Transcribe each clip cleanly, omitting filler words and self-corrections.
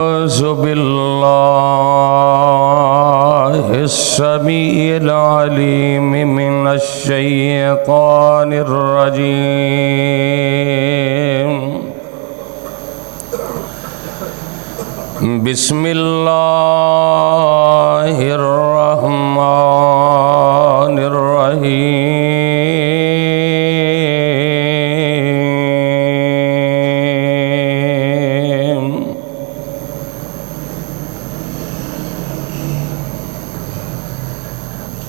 أعوذ بالله السميع العليم من الشيطان الرجيم بسم الله الرحمن الرحيم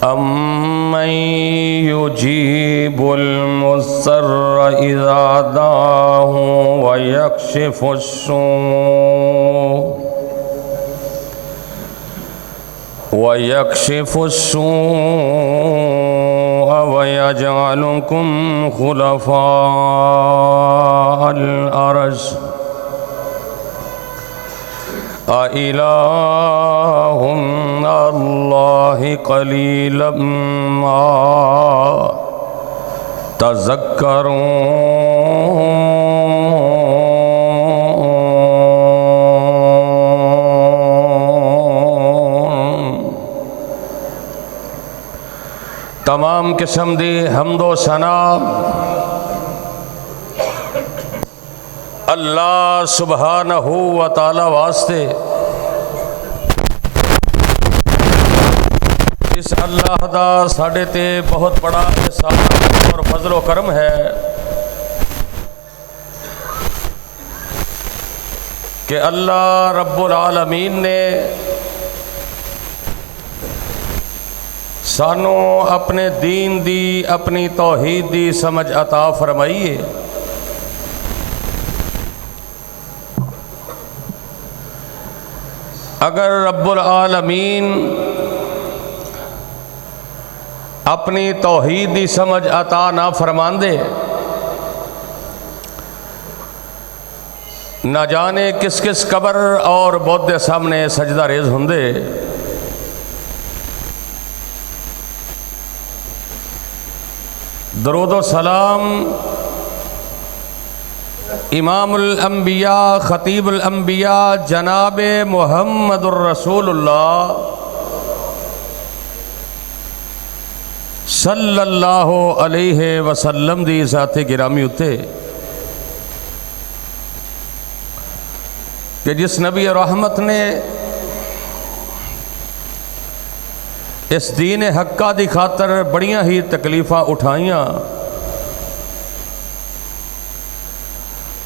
أمن يجيب المضطر إذا دعاه ويكشف السوء ويجعلكم خلفاء الأرض أإله مع الله قليلا ما तज़क्करून। तमाम किस्म दी हम्दो सना अल्लाह सुबहानहू व तआला वास्ते, इस अल्लाह दा साडे ते बहुत बड़ा एहसान और फजलो करम है कि अल्लाह रब्बुल आलमीन ने सानू अपने दीन दी अपनी तौहीद दी समझ अता फरमाई है। अगर रब्बुल आलमीन अपनी तौहीद दी समझ अता ना फरमांदे, ना जाने किस किस कब्र और बुत दे सामने सजदा रेज हुंदे। दरूद व सलाम इमामुल अंबिया खतीबुल अंबिया जनाब मुहम्मदुर रसूलुल्लाह सल्लल्लाहु अलैहि वसल्लम दी ज़ाते गिरामी उत्ते कि जिस नबी रहमत ने इस दीन हक्का दी खातर बड़ियां ही तकलीफ़ां उठाइयां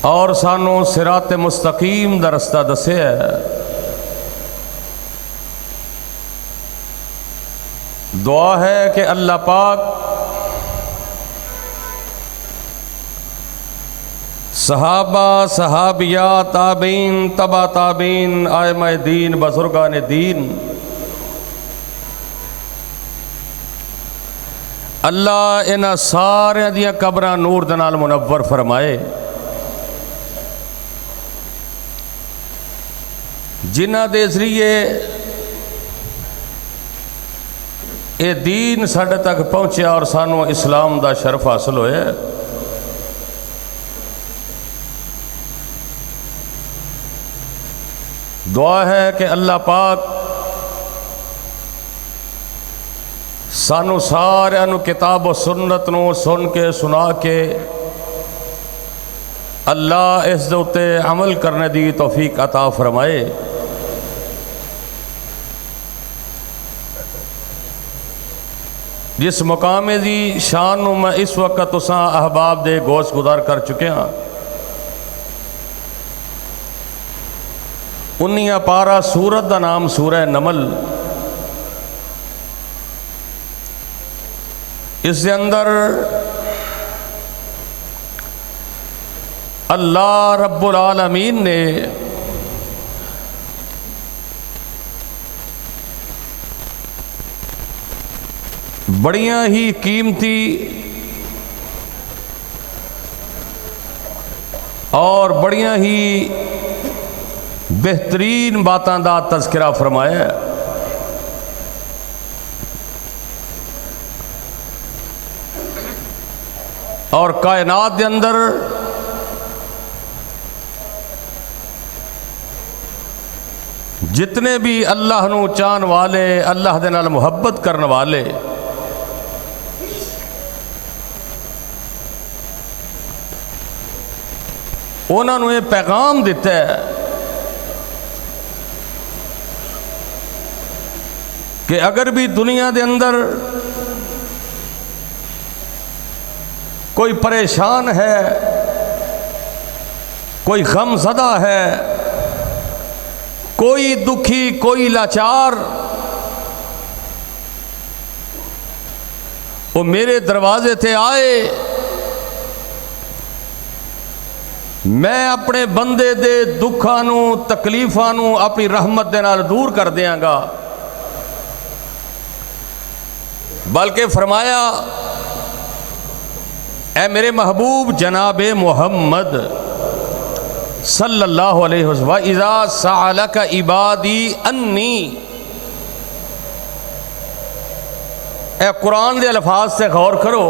और सानू सिरात मुस्तकीम दा रस्ता दस्या। दुआ है कि अल्लाह पाक सहाबा सहाबिया ताबीन तबा ताबीन आइमा दीन बुजुर्गान दीन अल्लाह इन्हां सारियां दियां कब्रां नूर दे नाल मुनव्वर फरमाए, जिन्हां दे जरिए ये दीन साढ़े तक पहुँचा और सानू इस्लाम दा शरफ हासिल होया। दुआ है कि अल्लाह पाक सानू सारियां नू किताब व सुन्नत नू सुन के सुना के अल्लाह इस दे उत्ते अमल करने दी तौफीक अता फरमाए। जिस मुकामे दी शान नू मैं इस वक्त तुसां अहबाब दे गोश गुजार कर चुके हाँ, उन्नियां पारा सूरत दा नाम सूरह नमल। इस दे अंदर अल्लाह रब्बुल आलमीन ने बड़ियां ही कीमती और बड़ियां ही बेहतरीन बातां दा तज़किरा फरमाया। और कायनात के अंदर जितने भी अल्लाह नू चाहन वाले, अल्लाह दे नाल मुहब्बत करने वाले, उन्होंने ये पैगाम दिता है कि अगर भी दुनिया के अंदर कोई परेशान है, कोई गमज़दा है, कोई दुखी, कोई लाचार, वो मेरे दरवाजे ते आए, मैं अपने बंदे दे दुखा नू, तकलीफा नू अपनी रहमत दे नाल दूर कर देंगा। बल्कि फरमाया, ऐ मेरे महबूब जनाब मोहम्मद सल्लल्लाहु अलैहि वसल्लम, इज़ा सअलका इबादी अन्नी, ए कुरान के अल्फाज से गौर करो,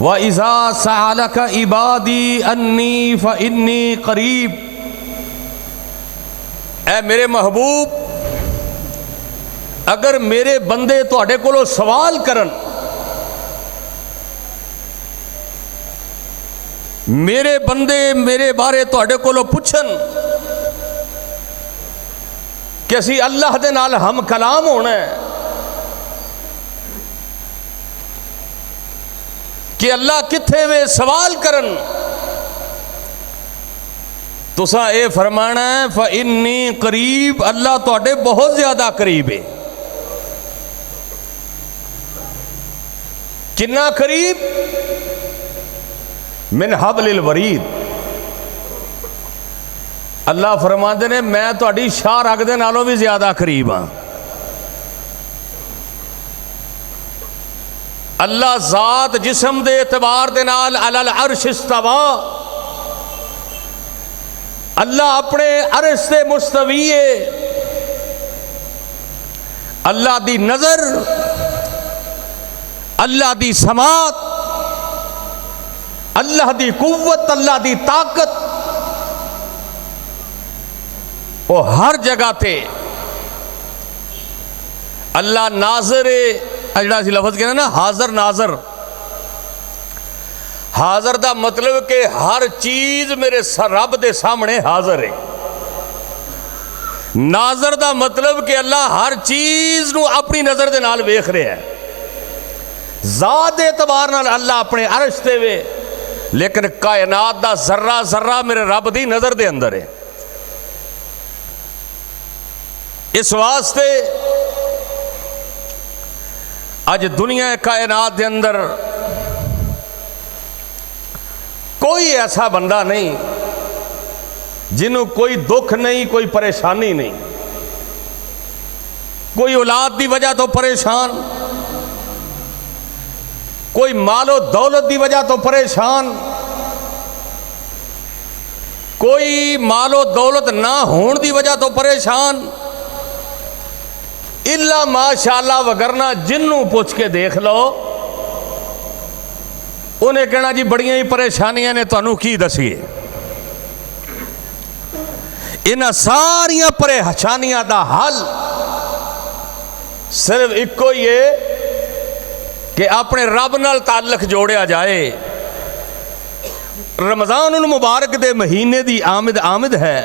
व इज़ा सअलका इबादी अन्नी फ़इन्नी करीब, ए मेरे महबूब, अगर मेरे बंदे तुहाडे कोलों सवाल करन, मेरे बंदे मेरे बारे तुहाडे कोलों पुछन कि असी अल्लाह दे नाल हम कलाम होना है, कि अल्लाह किथे वे, सवाल करन, तुसा ये फरमाना है फ़इन्नी करीब, अल्लाह तुहाडे बहुत ज्यादा करीब है। कितना करीब? मिन हबलिल वरीद, अल्लाह फरमाते ने मैं तुहाडी शाह रग दे नालों भी ज्यादा करीब हाँ। अल्लाह जात जिस्म दे एतबार दे नाल अलल अर्श इस्तवा, अल्लाह अपने अर्श से मुस्तवी है। अल्लाह दी नजर, अल्लाह दी समात, अल्लाह दी कुव्वत, अल्लाह दी ताकत, वो हर जगह ते अल्लाह नाज़र है। जड़ा लफज कहना ना हाजर नाजर, हाजर दा मतलब कि हर चीज मेरे रब दे सामने हाजर है। नाजर दा मतलब कि अल्लाह हर चीज नू अपनी नजर दे नाल वेख रहा है। जात दे एतबार नाल अल्लाह अपने अर्श ते वे, लेकिन कायनात दा जर्रा जर्रा मेरे रब दी नजर दे अंदर है। इस वास्ते अज दुनिया कायनात के अंदर कोई ऐसा बंदा नहीं जिन्हों कोई दुख नहीं, कोई परेशानी नहीं। कोई औलाद की वजह तो परेशान, कोई मालो दौलत की वजह तो परेशान, कोई मालो दौलत ना होने की वजह तो परेशान। इल्ला माशाअल्लाह वगरना जिन्नू पूछ के देख लो, उन्हें कहना जी बड़ियां ही परेशानियां ने, तुहानू की दसीए। इन्हां सारियां परेशानियां दा हल सिर्फ इको ही है कि अपने रब नाल ताल्लुक जोड़िया जाए। रमजान उन मुबारक दे महीने दी आमद है।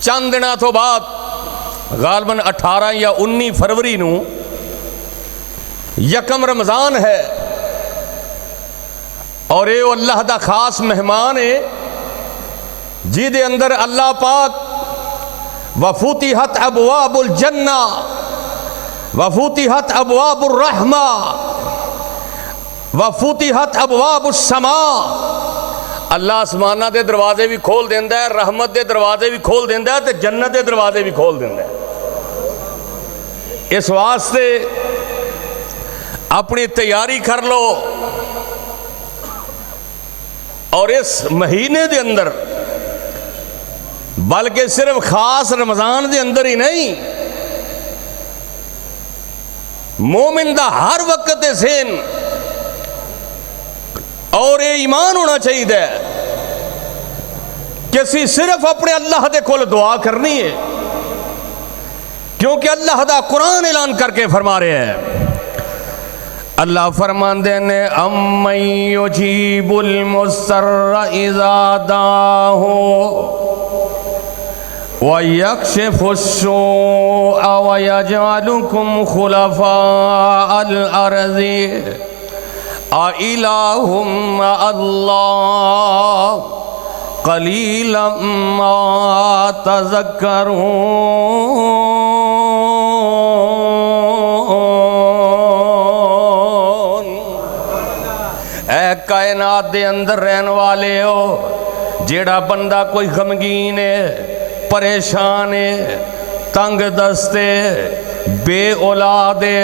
चंद दिनों तो बाद गालबन 18 या 19 फरवरी नू यकम रमजान है, और ये अल्लाह दा खास मेहमान है जिदे अंदर अल्लाह पाक वफूतिहत अबवाबुल जन्ना वफूतिहत अबवाबुर रहमा वफूतिहत अबवाबुस समा, अल्लाह आसमाना के दरवाजे भी खोल देंदा है, रहमत के दरवाजे भी खोल देंदा है, ते जन्नत के दरवाजे भी खोल देंदा है। इस वास्ते अपनी तैयारी कर लो, और इस महीने के अंदर बल्कि सिर्फ खास रमजान के अंदर ही नहीं, मोमिन दा हर वक्त सेन और ये ईमान होना चाहिए कि असी सिर्फ अपने अल्लाह दे कोल दुआ करनी है, क्योंकि अल्लाह दा कुरान ऐलान करके फरमा रहे हैं। अल्लाह फरमांदे ने अम्मन युजीबुल मुस्तर इज़ा दाहु व यक्शिफुस्सूअ व यजअलुकुम खुलफाअल अर्ज़ि अइलाहुम अल्लाह क़लीलन मा तज़क्करून। ऐ कायनात दे अंदर रहन वाले हो, जेड़ा बंदा कोई गमगीन है, परेशान है, तंग दस्ते, बे औलाद है,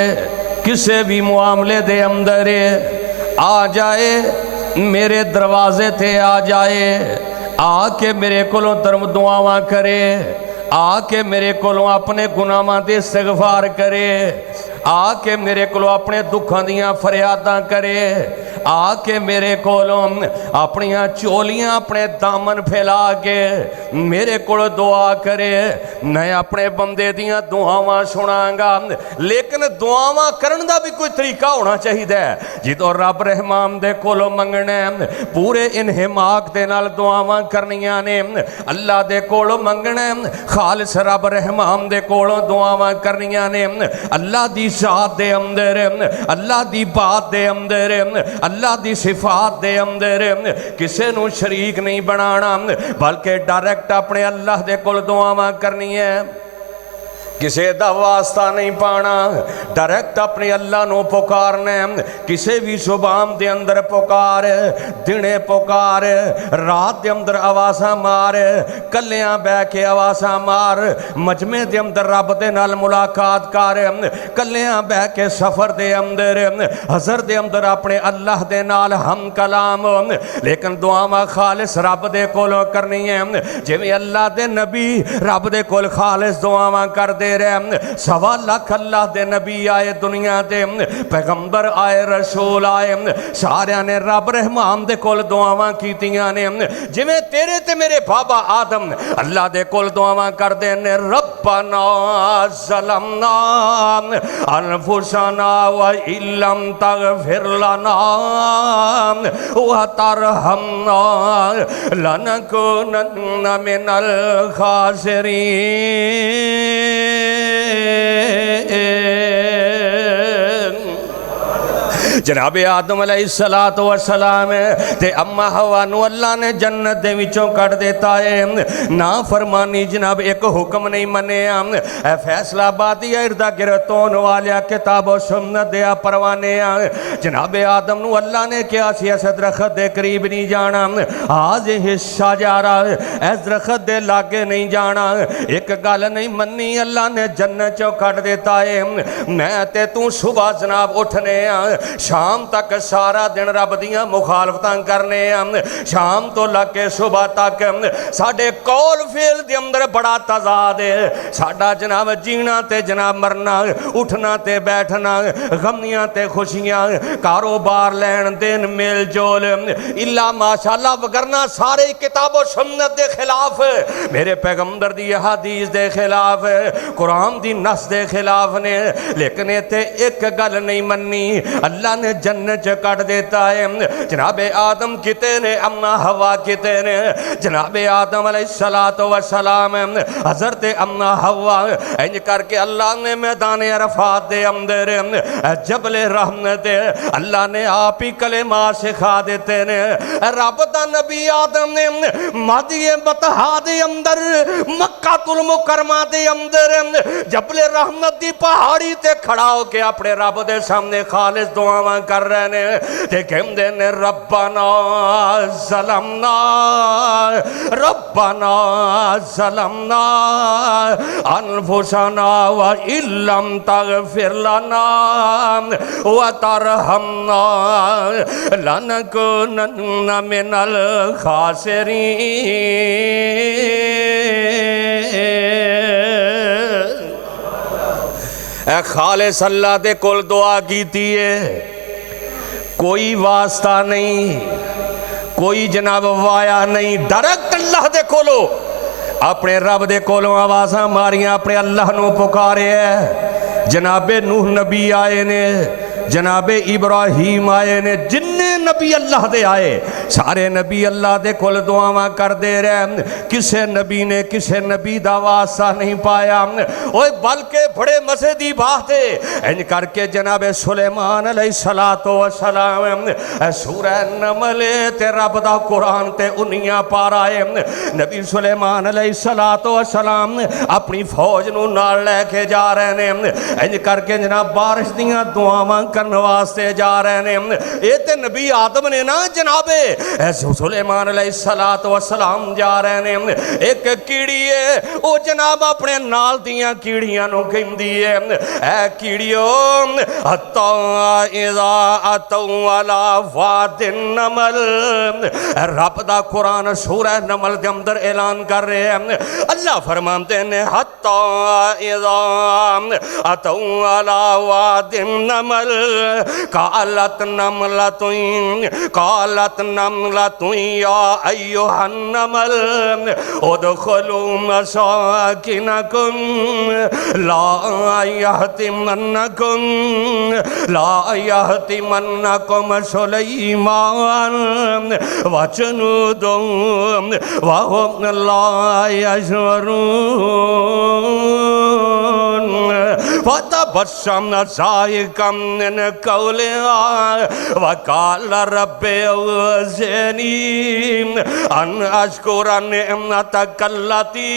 किसी भी मामले दे अंदर है, आ जाए मेरे दरवाजे ते आ जाए, आके मेरे कोलों धर्म दुआवां करे, आके मेरे कोलों अपने गुनाहां दे इस्तिग़फ़ार करे, आके मेरे कोलों अपने दुखां दियां फरियादां करे, आके मेरे कोलों अपनियां चोलियां अपने दामन फैला के मेरे कोल दुआ करे। मैं अपने बंदे दियां दुआवां सुनांगा, लेकिन दुआवां करन दा भी कोई तरीका होना चाहिए। जिदों रब रहमान दे कोलों मंगना पूरे इन्हिमाक दे नाल दुआवां करनियां ने, अल्लाह दे कोलों मंगना खालिस रब रहमान दे कोलों दुआवां करनियां ने, अल्लाह दी ज़ात दे अंदर, अल्लाह दी बात दे अंदर, अल्लाह दी सिफात दे अंदर किसे नू शरीक नहीं बनाना, बल्कि डायरेक्ट अपने अल्लाह दे कोल दुआवां करनी है, किसी दा वास्ता नहीं पाना, डायरेक्ट अपने अल्लाह नू पुकारना। किसी भी सुबाम दे अंदर पुकार, दिने पुकार, रात दे अंदर आवाज़ा मार, कलियां बह के आवाज़ा मार, मजमे दे अंदर रब दे नाल मुलाकात कर, कलियां बह के सफ़र दे अंदर हज़र दे अंदर अपने अल्लाह दे नाल हम कलाम। लेकिन दुआवां खालिस रब दे कोलों करनी है, जिवें अल्लाह दे नबी रब दे कोल खालिस दुआवां करदे रहे। 1.25 लाख अल्लाह दे नबी आए दुनिया दे, पैगंबर आए, रसूल आए, सारिया ने रब रहमान दे कोल दुआवां कीतियां ने। जिवें तेरे ते मेरे बाबा आदम अल्लाह दे कोल दुआवां करदे ने, रब्बना ज़लमना अनफुसना व इल्लम तगफिर लना व तरहमना लनकुनन्ना मिनल खासिरीन। जनाबे आदम अलैहिस्सलातु वस्सलाम ते अम्मा हवा नू अल्लाह ने जन्नत दे विचों कट देता है। ना फरमानी जनाब एक हुक्म नहीं मनिया। फैसलाबादी इर्दा गिरद होने वाले किताबो सुन्नत दे परवाने जनाबे आदम नू अल्लाह ने कहा सी इस दरखत दे करीब नहीं जाना, आज हिस्सा जा रहा इस दरखत दे लागे नहीं जाना। एक गल नहीं मन्नी, अल्लाह ने जन्नत चों कट देता है। मैं ते तू सुबह जनाब उठने शाम तक सारा दिन रब दियां मुखालफतां करने, शाम तो लगे सुबह तक साडे कौल फेल दे अंदर बड़ा तजाद है। साडा जनाब जीना ते जनाब मरना, उठना ते बैठना, गमियां ते खुशियां, कारोबार लैन देन मेल जोल, इल्ला माशाअल्लाह वगरना सारे किताबो सुन्नत दे खिलाफ, मेरे पैगंबर दी हदीस दे खिलाफ, कुरान दी नस दे खिलाफ ने। लेकिन इत्थे एक गल नहीं मन्नी, अल्लाह ने जन्नत च कट देता है। जनाबे आदम किते ने, अम्मा हवा किते ने। जनाबे आदम अलैहिस्सलातु वस्सलाम हज़रत अम्मा हवा इंज करके अल्लाह ने मैदान अरफात दे अंदर जबल रहमत अल्लाह ने आप ही कलेमा सिखा देते ने। रब दा नबी आदम ने मादिए बतहा दे अंदर मक्कातुल मुकरमा दे अंदर जबल रहमत दी पहाड़ी ते खड़ा होके अपने रब दे सामने खालिस दुआवां कर रहे ने ते कहंदे ने रब्बना ज़लमना, रब्बना ज़लमना अनफुसना व इल्लम तगफिर लना व तरहमना लनकुनन्ना मिनल खासिरीन। खालिस अल्लाह दे कोल दुआ कीती है, कोई वास्ता नहीं, कोई जनाब वाया नहीं, डायरेक्ट अल्लाह दे कोलो अपने रब दे कोलों आवाज़ां मारियां, अपने अल्लाह नूं पुकारे है। जनाबे नूह नबी आए ने, जनाबे इब्राहिम आए ने, जिन्ने नबी अल्लाह दे आए सारे नबी अल्लाह दे कोल दुआवां करदे रहे। किसे नबी ने किसे नबी दा वास्ता नहीं पाया। ओए बल्कि बड़े मज़े दी बात है, इंज करके जनाबे सुलेमान अलैहिस्सलातो वस्सलाम सूरह नमल ते रब दा कुरान ते 19 पारा है। नबी सुलेमान अलैहिस्सलातो वस्सलाम अपनी फौज नूं नाल लेके जा रहे ने, इंज करके जनाब बारिश दियां दुआवां करने वास्ते जा रहे ने। ये ते नबी आदम ने ना जनाबे सुलेमान अलैहिस्सलातो वस्सलाम जा रहे ने। एक कीड़ी है वो जनाब अपने नाल दियां कीड़ियां नूं कहंदी है, ऐ कीड़ियो हत्ता इज़ा अतौ अला वादिन नमल। रब दा कुरान सूरह नमल दे अंदर ऐलान कर रहे हैं, अल्लाह फरमाते ने हत्ता इज़ा अतौ अला वादिन नमल कालत नमलतुन या अय्युहन नमल उदखुलू मसाकिनकुम ला यहतिमन्नकुम सुलैमान वजनुदुहु वहुम ला यशउरून फतबस्समना ज़ाहिकम मिन क़ौलिहा वक़ाल रब्बि औज़िनी अन अश्कुरा निअमतक अल्लती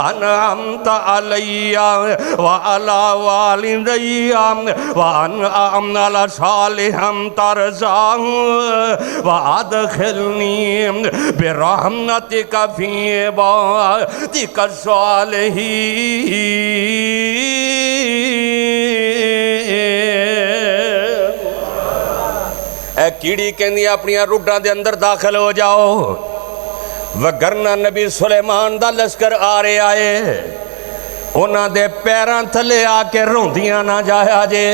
अनअमत अलैया व अला वालिदैया व अन अअमल सालिहन तरज़ाहु व अदखिलनी बिरहमतिका फी इबादिका सालिहीन। कीड़ी कहती अपन रुड्डां दे अंदर दाखिल हो जाओ, वगरना नबी सुलेमान दा लश्कर आ रहा है, उन्हां दे पैरां थले आके रोंदियां ना जाया जे।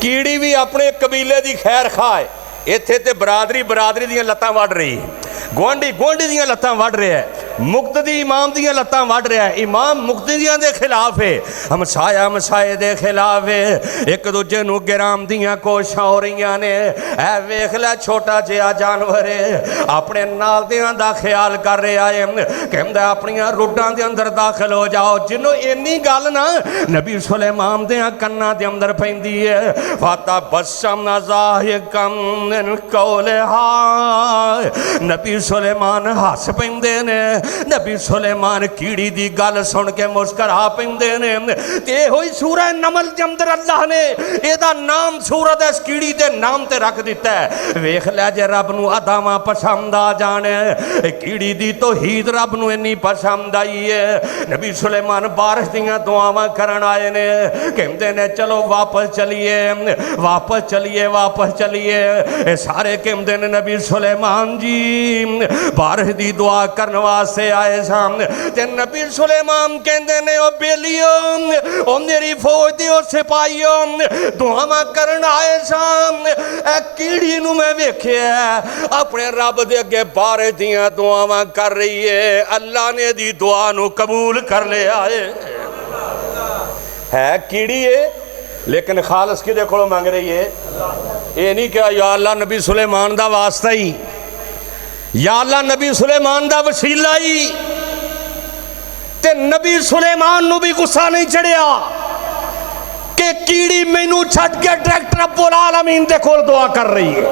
कीड़ी भी अपने कबीले दी खैर खाए, इत्थे ते बरादरी बरादरी दियां लत्तां वड़ रही, गुआंढी गुआंढी दियां लत्तां वड़ रहा है, मुक्तदी इमाम दियां लत्तां वड़ रहा है, इमाम मुक्तदियां दे खिलाफ है, हमसाया हमसाए दे खिलाफ है, एक दूजे नूं गिराम दियां कोशिशां हो रही ने। ऐ वेख लै छोटा जिहा जानवर है अपने नाल दियां दा ख्याल कर रहा है, कहंदा अपनियां रुड्डां दे अंदर दाखिल हो जाओ। जिन्हों इन्नी गल ना नबी सुलेमान दियां कन्नां दे अंदर पैंदी है, फतबस्समना ज़ाहिकम मिन क़ौलिहा, नबी सुलेमान हस पैंदे ने। नबी सुलेमान कीड़ी दी गल सुन के मुस्करा पैंदे ने। ते होई सूरह नमल दे अंदर अल्लाह ने एदा नाम सूरत इस कीड़ी दे नाम ते रख दिता है। वेख लै जे रब नूं अदावां पसंद आ जाण, कीड़ी दी तौहीद रब नूं इन्नी पसंद आई है। नबी सुलेमान बारिश दियां दुआवां करन आए ने, कहंदे ने चलो वापस चलिए वापस चलिए वापस चलिए। सारे कहंदे ने नबी सुलेमान जी बारिश दी दुआ करन वास्ते आए सामने, ते नबी सुलेमान कहंदे ने ओ बेलियो ओ मेरी फौज दे ओ सिपाहियो दुआवां करन आए सामने। ए कीड़ी नूं मैं वेखिया अपने रब दे अगे बारिश दियां दुआवां कर रही है, अल्लाह ने दी दुआ नूं कबूल कर लिया है कीड़ी है लेकिन खालस किदे कोलों मंग रही है। ये नहीं क्या या अल्लाह नबी सुलेमान दा वास्ता ही, या अल्लाह नबी सुलेमान दा वसीला ही। ते नबी सुलेमान नूं भी गुस्सा नहीं चढ़िया कि कीड़ी मैनू छड्ड के डायरेक्टर रब्बुल आलमीन दे कोल दुआ कर रही है।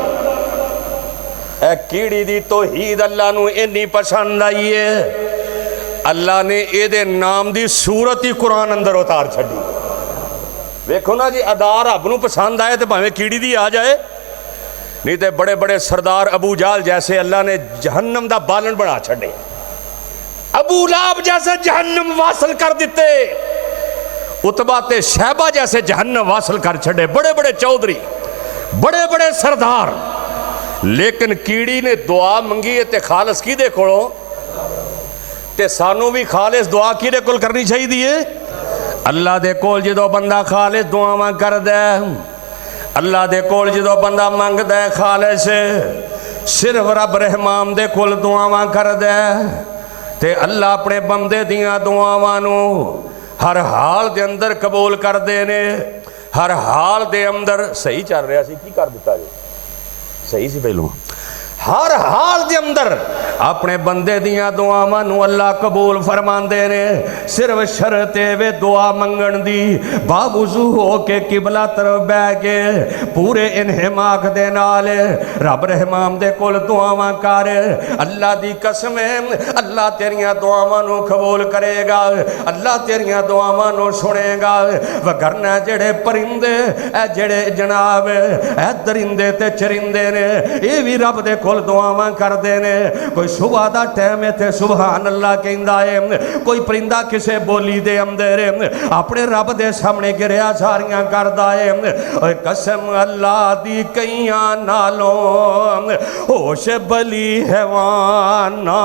ए कीड़ी दी तौहीद अल्लाह नूं इन्नी पसंद आई है, अल्लाह ने एदे नाम दी सूरत ही कुरान अंदर उतार छड्डी। वेखो ना जी, अदा रब नूं पसंद आए तो भावें कीड़ी दी आ जाए, नहीं तो बड़े बड़े सरदार अबू जाल जैसे अल्लाह ने जहन्नम दा बालन बना छड़े, अबू लाब जैसे जहन्नम वासल कर दिते, उतबा ते शहबा जैसे जहन्नम वासल कर छड़े, बड़े बड़े चौधरी बड़े बड़े सरदार। लेकिन कीड़ी ने दुआ मंगी है ते खालस किदे कोलों, ते सानू भी खालिस दुआ किदे कोल करनी चाहिए? अल्लाह दे कोल। जो बंदा खालिस दुआवां करदा, अल्लाह दे कोल जो बंदा मंगदा खालिस, सिर्फ रब रहमान दे कोल दुआवां करदा ते अल्लाह अपने बंदे दियां दुआवां नूं हर हाल दे अंदर कबूल करदे ने। हर हाल दे अंदर सही चल रहा सी की कर दिता जी सही सी पहलू हर हाल दे अंदर अपने बंदे दियां दुआवां नूं अल्लाह कबूल फरमांदे ने। सिर्फ शर्त वे दुआ मंगण दी बावजू हो के किबला तरफ बह के पूरे इन्हिमाक दे नाल रब रहमान दे कोल दुआवां कर। अल्लाह दी कसम है अल्लाह तेरियां दुआवां नूं कबूल करेगा, अल्लाह तेरियां दुआवां नूं सुनेगा। वगरना जेड़े परिंदे ए जेड़े जनाब ए दरिंदे ते चरिंदे ने ये भी रब दे कोल दुआवां करदे ने। कोई सुबह दा टाइम है ते सुभान अल्लाह कहंदा है, कोई परिंदा किसे बोली दे अंदर अपने रब दे सामने गिरिया सारियां करदा है। ओए कसम अल्लाह दी कईयां नालों होश बली हैवाना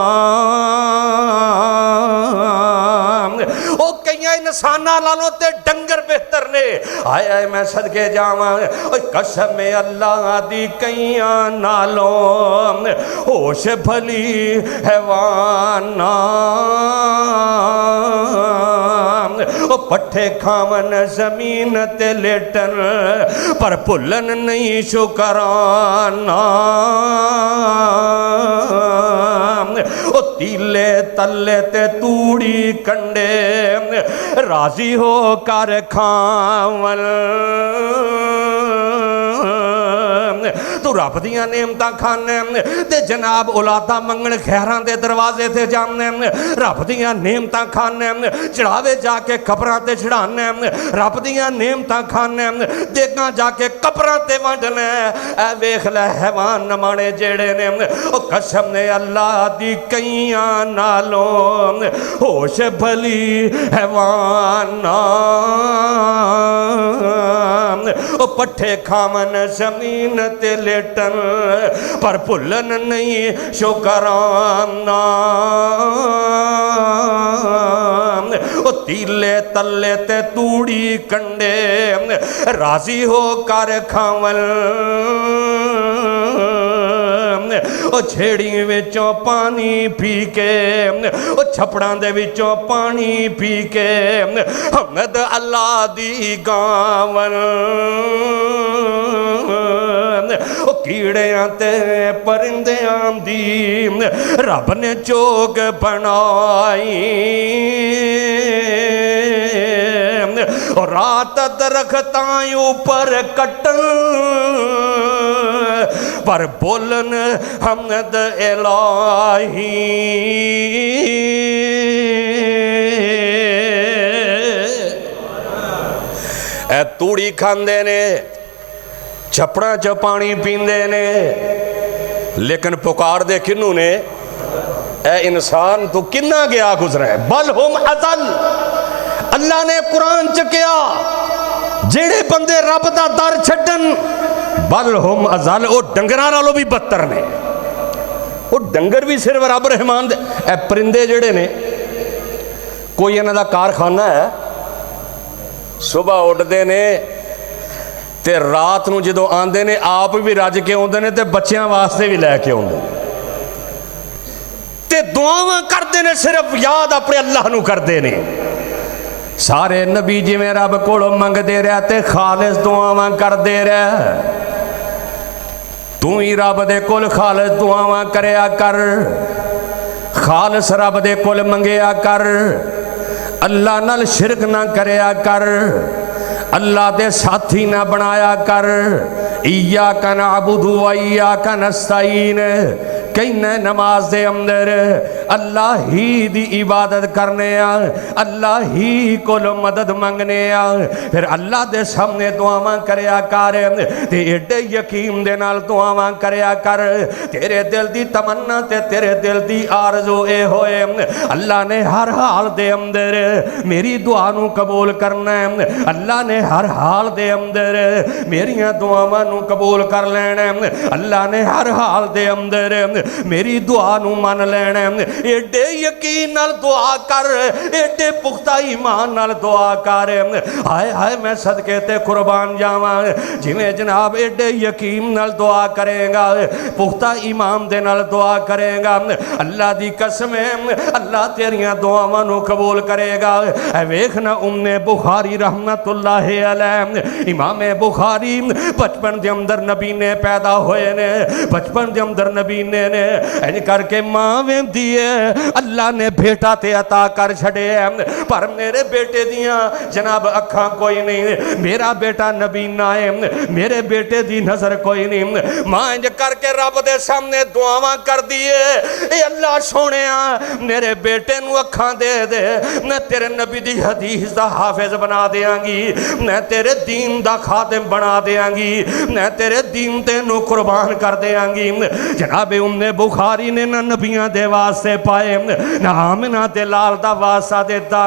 ओ कईयां इंसाना नालों ते डंगर बेहतर ने। आए आए मैं सदके जावां ओए कसम अल्लाह दी कईयां नालों होश भली हैवाना ओ पट्ठे खावन जमीन ते लेटन पर भुलन नहीं शुकराना। ओ तीले तले ते तूड़ी कंडे राजी हो कर खावन। तू रब दियां नेमतां खाने ते जनाब औलादा मंगण खैरां दे दरवाजे ते जाने। रब दियां नेमतां खाने चढ़ावे जाके कबरां ते चढ़ाने। रब दियां नेमतां खाने देगां जाके कबरां ते वंडने। ऐ वेख लै हैवान नमाणे जेड़े ने ओ कसम ने अल्लाह दी कईयां नालों होश भली हैवाना ओ पट्ठे खावन जमीन ते लेटन पर भुलन नहीं शुकराना। ओ तीले तले ते तूड़ी कंडे राजी हो कर खावन। ओ छेड़ी विचों पानी पी के ओ छपड़ां दे विचों पानी पी के हमद अल्लाह दी गावन। ओ कीड़ियां ते परिंदियां दी रब ने चोग बनाई। और रात दरख्तां ऊपर कटन पर बोलन हमद इलाही। ए तूड़ी खांदे ने छपड़ा च पानी पींदे ने लेकिन पुकार दे किनू ने ए इंसान तू किन्ना गया गुजरा है। बल हुम अज़ल अल्लाह ने कुरान च कहा जेड़े बंदे रब दा दर छड्डन बल हुम अज़ल ओ डंगरां नालों भी बदतर ने। वो डंगर भी सिर्फ रब रहमान दे ए परिंदे जेड़े ने कोई इन्हां दा कारखाना है सुबह उठते ने ते रात नूं जदों आंदे ने आप भी रज के आउंदे ने ते बच्चियां वास्ते भी लैके आउंदे ते दुआवां करदे ने सिर्फ याद अपने अल्लाह नूं करदे ने। सारे नबी जिवें रब कोलों मंगदे रहे ते खालिस दुआवां करदे रहे। तू ही रब दे कोल खालिस दुआवां करया कर, खालिस रब दे कोल मंगया कर, अल्लाह नाल शिरक ना करया कर, अल्लाह दे साथी ना बनाया कर। इय्याका नअबुदु व इय्याका नस्तईन कहना नमाज दे अंदर अल्लाह ही दी इबादत करने अल्लाह ही कोल मदद मंगने फिर अल्लाह दे सामने दुआवां करया कर ते एडे यकीन दे नाल दुआवां करया कर। तेरे दिल दी तमन्ना ते तेरे दिल दी आरज़ू ए होए अल्लाह ने हर हाल दे अंदर मेरी दुआ नूं कबूल करना है। अल्लाह ने हर हाल दे अंदर मेरियां दुआवां नूं कबूल कर लेना। अल्लाह ने हर हाल दे अंदर मेरी दुआ नू मन लैना एडे यकीन नाल दुआ कर, एडे पुख्ता ईमान नाल दुआ कर। हाय हाय मैं सदके ते कुर्बान जावां जिवें जनाब एडे यकीन नाल दुआ करेगा, पुख्ता ईमान दे नाल दुआ करेगा, अल्लाह दी कसम है अल्लाह तेरियां दुआवां नू कबूल करेगा। वेखना उम्मे बुखारी रहमतुल्लाह अलैह, इमाम बुखारी बचपन दे अंदर नबी ने पैदा होए ने, बचपन दे अंदर नबी ने इंज करके मां वेंदी है अल्लाह ने बेटा ते अता कर छड़े, पर मेरे बेटे दियां जनाब अखां कोई नहीं, मेरा बेटा नबी ना है, मेरे बेटे दी नजर कोई नहीं। मां इंज करके रब दे सामने दुआवां कर दिए, ए अल्लाह सोहणिया मेरे बेटे नू अखां दे दे, मैं तेरे नबी दी हदीस दा हाफिज बना देंगी, मैं तेरे दीन दा खातिम बना देंगी, मैं तेरे दीन तेनू कुर्बान कर देंगी। जनाबे उम्मे बुखारी ने ना नबियां दे वास्ते पाए, ना आमिना दे लाल दा वास्ता देता,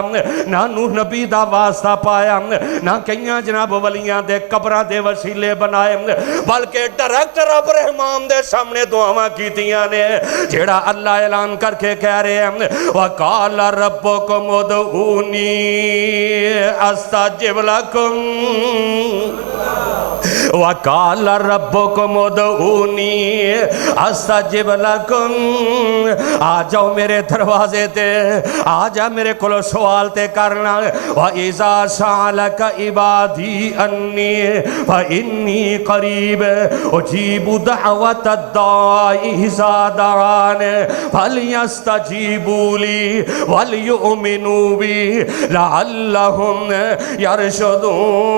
ना नूह नबी दा वास्ता पाया, ना कईयां जनाब वलियां दे कब्रां दे वसीले बनाए, बल्कि डायरेक्ट रब रहमान दे सामने दुआवां कीतियां ने। जेड़ा अल्लाह ऐलान करके कह रहे हैं वकाल रब्बुकुम उदऊनी अस्ताजिब लकुम, वकाल रब्बुकुम उदऊनी अस्ताजिब लकुम। आ जाओ मेरे दरवाजे ते, आ जा मेरे कोलो सवाल ते करना। व इज़ा सालक इबादी अन्नी व इन्नी करीब उजीबु दअवत दाई इज़ा दान फलयस्तजीबू ली वलयुमिनू बी लअल्लहुम यरशुदून।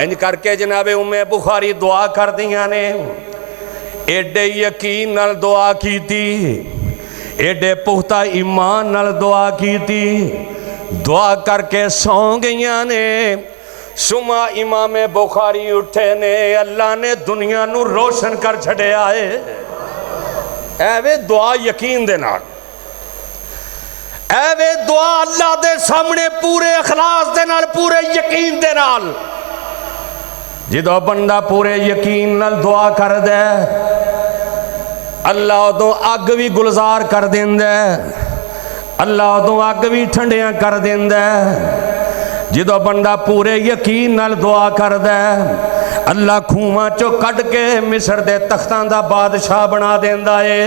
इंज करके जनाबे उम्मे बुखारी दुआ कर दियां ने, एडे यकीन नाल दुआ कीती, एडे पुख्ता ईमान नाल दुआ कीती, दुआ करके सौ गईयां ने। सुमा इमाम बुखारी उठे ने, अल्लाह ने दुनिया नू रोशन कर छड़िया है। एवे दुआ यकीन दे नाल, एवे दुआ अल्लाह दे सामने पूरे अखलास दे नाल, पूरे यकीन दे नाल। जो बंदा पूरे यकीन नाल दुआ कर दे अल्लाह उदों अग भी गुलजार कर देंदा, अल्लाह उदों अग भी ठंडियां कर देंदा। जो बंदा पूरे यकीन नाल दुआ कर दे अल्लाह खूहां चो कढ़ के मिस्र दे तख्तां दा बादशाह बना देंदा है।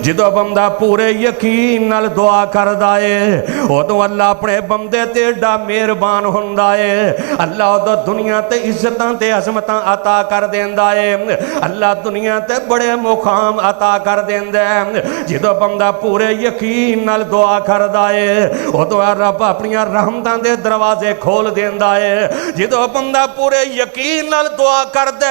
जो बंदा पूरे यकीन नाल दुआ करदा है उदों अल्लाह अपने बंदे ते एडा मेहरबान हुंदा है। अल्लाह उदों दुनिया ते इज्जतां ते अजमतां अता कर देंदा है, अल्लाह दुनिया ते बड़े मुकाम अता कर देंदा है। जो बंदा पूरे यकीन नाल दुआ करदा है उदों रब अपनियां रहमतां दे दरवाजे खोल देंदा है। जो बंदा पूरे यकीन नाल दुआ कर दे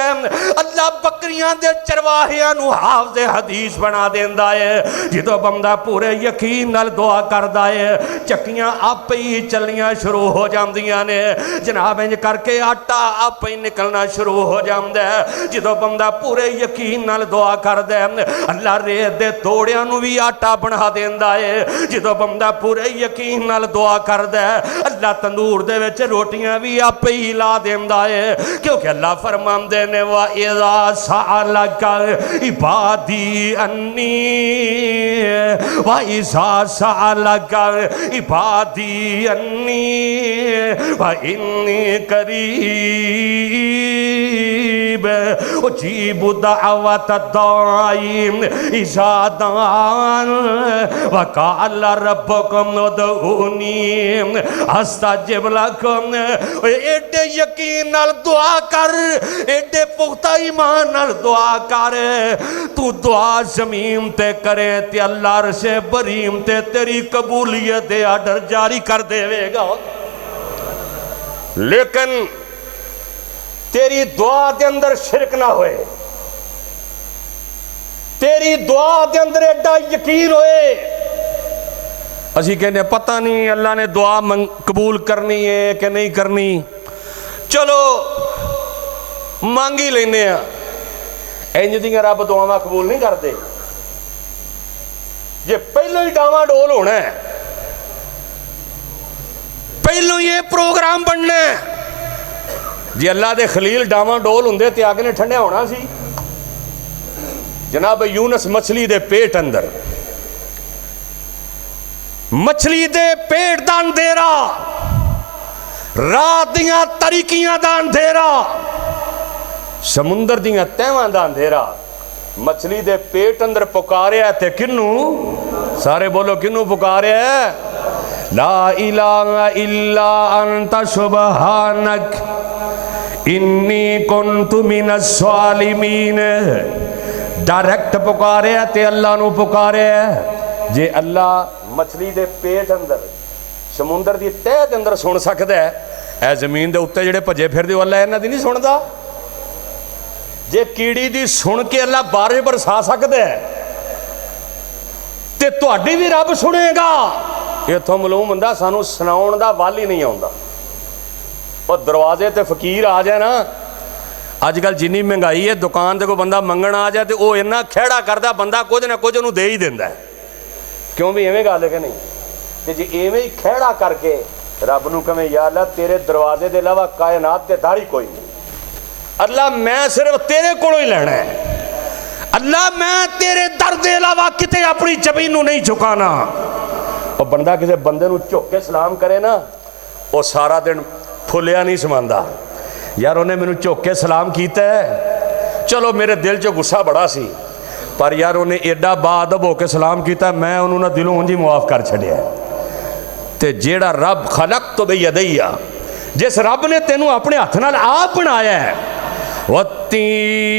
अल्लाह बकरियां दे चरवाहियां नू हाफिज़े हदीस बना देंदा है। जो बंदा पूरे यकीन नाल दुआ करदा है चक्कियां आपे ही चलनियां शुरू हो जांदियां ने, जनाब इंज करके आटा आपे ही निकलना शुरू हो जांदा है। जो बंदा पूरे यकीन नाल दुआ करदा है अल्लाह रेत दे तोड़ियां नू भी आटा बना देंदा है। जो बंदा पूरे यकीन नाल दुआ करदा है अल्लाह तंदूर दे विच रोटियां भी आपे ही ला देंदा है, क्योंकि अल्लाह फरमांदे ने वा इज़ा सअलका इबादी अन्नी वा इज़ा सअलका इबादी अन्नी वा इन्नी करीब उजीबु दअवत दाई इज़ा दान व क़ाल रब्बुकुम उदऊनी अस्ताजिब लकुम। एडे यकीन नाल दुआ कर, एडे पुख्ता ईमान नाल दुआ कर। तू दुआ जमीन ते करे ते अल्लाह अर्शे बरीम ते तेरी कबूलियत दे आर्डर जारी कर देवेगा। लेकिन तेरी दुआ दे अंदर शिरक ना होए, तेरी दुआ दे अंदर एडा यकीन होए। असी कहने पता नहीं अल्लाह ने दुआ कबूल करनी है कि नहीं करनी, चलो मांग ही लेने। इंज दियां रब दुआवां कबूल नहीं करते। जे पहलों ही डावा डोल होना है, पहलों ये प्रोग्राम बनना है, जे अल्लाह के खलील डावाडोल होंदे ते अग ने ठंडिया होना सी। जनाब यूनस मछली दे पेट अंदर, मछली दे पेट दा अंधेरा, रात दियां तरीकियां दा अंधेरा, समुंदर दियां तहवां दा अंधेरा, मछली दे पेट अंदर पुकारिया ते किन्नू? सारे बोलो किन्नू पुकारिया? ला इलाहा इल्ला अंता सुबहानक इन्नी कुन्तु मिनस ज़ालिमीन। डायरेक्ट पुकारिया ते अल्लाह नू पुकारिया। जे अल्लाह मछली दे पेट अंदर, समुंदर दी तह दे अंदर सुन सकदा है, ऐ जमीन दे उत्ते जेड़े भजे फिरदे अल्लाह इन्हां दी नहीं सुनदा? जे कीड़ी दी सुन के अल्लाह बारिश बरसा सकदा है ते तुहाडी भी रब सुनेगा। इत्थों मालूम हुंदा सानू सुनाउण दा वल ही नहीं आउंदा। और दरवाजे ते फकीर आ जाए ना, अजकल जिन्नी महंगाई है, दुकान ते कोई बंदा मंगण आ जाए तो वह इन्ना खैड़ा करता, बंदा कुछ ना कुछ उन्होंने दे ही देंदा है। क्यों भी इवें गल है कि नहीं? तो जे इवें ही खैड़ा करके रब नूं कहें या अल्लाह तेरे दरवाजे के इलावा कायनात ते दारी कोई नहीं, अल्लाह मैं सिर्फ तेरे कोलों ही लेना है, अल्लाह मैं तेरे दर के अलावा किते अपनी जमीन नूं नहीं झुकाना। और बंदा किसी बंदे नूं झुक के सलाम करे ना, वो सारा दिन फुलिया नहीं समांदा। यार उन्हें मैनू झुक के सलाम किया है, चलो मेरे दिल च गुस्सा बड़ा सी, पर यार उन्हें एडा बाअदब होकर सलाम किया, मैं उन्होंने दिलों उंज ही मुआफ कर छड़िया। ते जेड़ा रब खलक तो बई अदैया, जिस रब ने तेनू अपने हथ नाल आप बनाया है, वत्तीन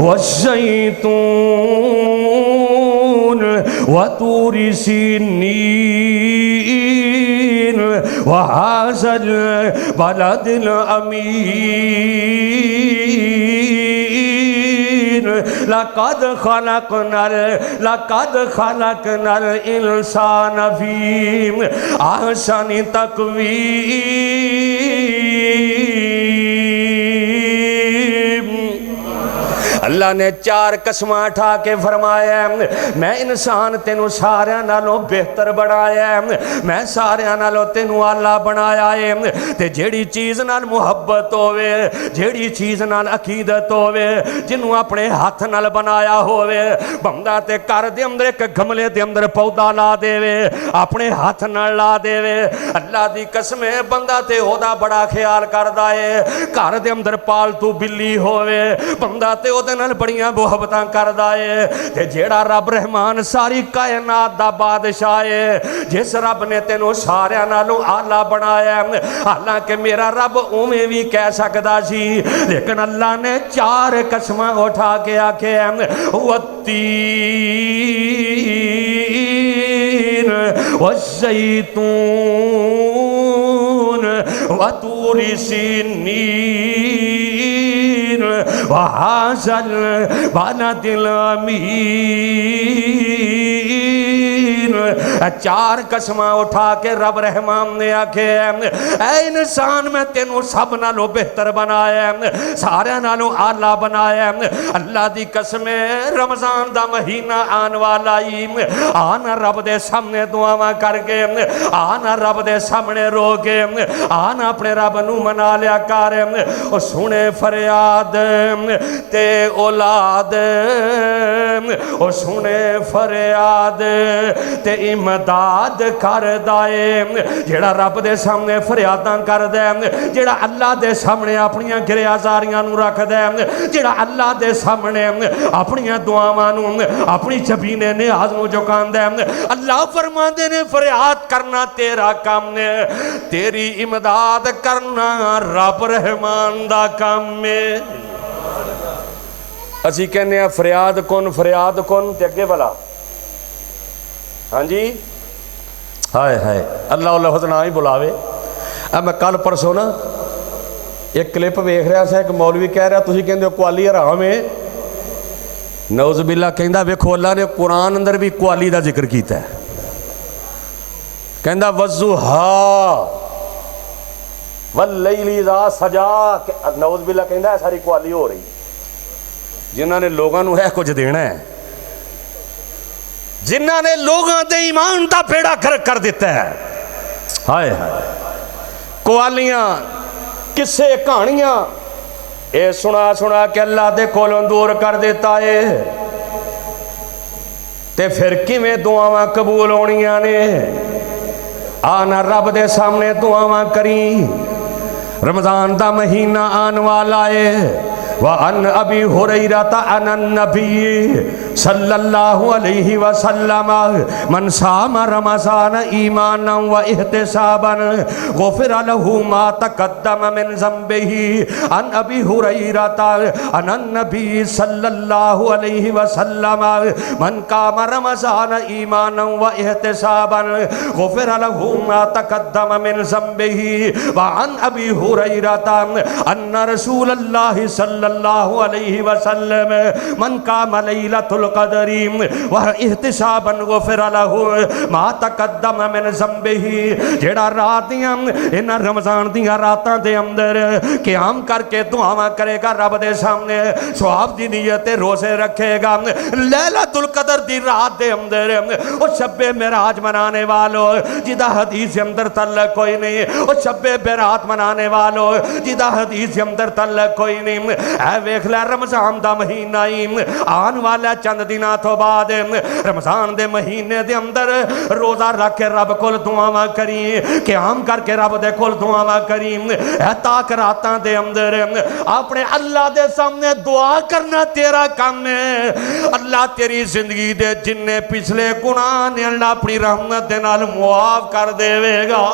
वज़्ज़ैतून वतूरि सीनीन वहाज़ल बलदिल अमीन लक़द खलक़नल इंसान फ़ी अहसनि तक़वीम। अल्लाह ने चार कसम उठा के फरमाया, मैं इंसान तेनू सारियां नालों बेहतर बनाया, मैं सारियां नालों तेनू आला बनाया है। ते जेड़ी चीज़ नाल मुहब्बत होवे, जेड़ी चीज़ नाल अकीदत होवे, जिन्हों अपने हाथ नाल बनाया होवे, बंदा ते घर दे अंदर एक गमले दे अंदर पौधा ला देवे, अपने हाथ नाल ला देवे, अल्लाह दी कसम है बंदा ते ओदा बड़ा ख्याल करदा है। घर दे अंदर पालतू बिल्ली होवे, बंदा ते ओदे नाल बड़ियां मुहब्बतां करदा है। ते जेड़ा रब रहमान सारी कायनात दा बादशाह है, जिस रब ने तेनों सारियां नालों आला बनाया, हालांकि मेरा रब उवें भी कह सकदा सी, लेकिन अल्लाह ने चार कसम उठा के आखे, वत्तीन वज़्ज़ैतून वतूरि सीनीन वहाज़ल बलदिल अमीन। चार कसम उठा के रब रहमान ने आखे, ऐ इंसान मैं तेनों सब नालों बेहतर बनाया, सारे नालों आला बनाया। अल्लाह दी कसम रमजान दा महीना आन वाला ही, आना रब दे सामने दुआवां करके, आना रब दे सामने रो के, आना अपने रब नू मना लिया कर। ओ सुने फरियाद ते औलाद, ओ सुने फरियाद ते इमदाद करदा है। जेड़ा रब दे सामने फरियादां करदा है, जेड़ा अल्लाह दे सामने अपनियां गिरयाजारियां नू रखदा है, जेड़ा अल्लाह दे सामने अपनियां दुआवां नू, अपनी जबीने नियाज नू झुकांदा है, अल्लाह फरमांदे ने फरियाद करना तेरा काम है, तेरी इमदाद करना रब रहमान दा काम है। असी कहने फरियाद कौन ते अगे भला, हाँ जी, हाय हाय अल्लाह लफ्ज़ ना ही बुलावे। अब मैं कल परसों ना एक क्लिप वेख रहा था, एक मौलवी कह रहा तुसीं कहंदे हो कुआली हराम है, नौज़बिल्ला कहंदा वेखो अल्लाह ने कुरान अंदर भी कुआली का जिक्र किया है, कहंदा वज़्ज़ुहा वल्लैली इज़ा सजा। नौज़बिल्ला कहंदा सारी कुआली हो रही, जिन्होंने लोगों को है कुछ देना है, जिन्हां ने लोगों के ईमान का बेड़ा गर्क कर दिता है। हाय हाय, कवालियां, किस्से, कहानियां ये सुना सुना के अल्लाह दे कोलों दूर कर देता है। ते फिर किवें दुआवां कबूल होनियां ने? आना रब दे सामने दुआवां करी। रमजान दा महीना आन वाला है। व अन अबी हुरैरा अन नबी सल्लल्लाहु अलैहि वसल्लम मन साम रमज़ान ईमानन व इहतिसाबन गुफिर लहू मा तक़द्दम मिन ज़ंबिही। अन अबी हुरैरा अन नबी सल्लल्लाहु अलैहि वसल्लम मन काम रमज़ान ईमानन व इहतिसाबन गुफिर लहू मा तक़द्दम मिन ज़ंबिही। व अन अबी हुरैरा अन रसूलल्लाह सल्लल्लाहु अलैहि वसल्लम मन काम लैलतुल क़द्री व इहतिसाबन गुफिर लहू मा तक़द्दम मिन ज़ंबिही। जेड़ा रात दियां इन्हां रमज़ान दियां रातां दे अंदर क़याम करके दुआवां करेगा रब दे सामने, सवाब दी नीयत ते रोज़े रखेगा, लैलतुल क़द्र दी रात दे अंदर ओ शब्बे मेराज मनाने वालों जिदा हदीस के अंदर तल्लक कोई नहीं, ओ शब्बे बेरात मनाने वालों जिदा हदीस के अंदर तल्लक कोई नहीं। ऐ वेख लै रमज़ान दा महीना ही आन वाला चंद दिनां तो बाद रमज़ान दे महीने दे अंदर रोज़ा रख के रब कोल दुआवां करी, क़याम करके रब दे कोल दुआवां करी। ऐ ताक रातां दे अंदर अपने अल्लाह दे सामने दुआ करना तेरा काम है। अल्लाह तेरी जिंदगी दे जिन्ने पिछले गुनाह ने अल्लाह अपनी रहमत दे नाल मुआफ कर देवेगा।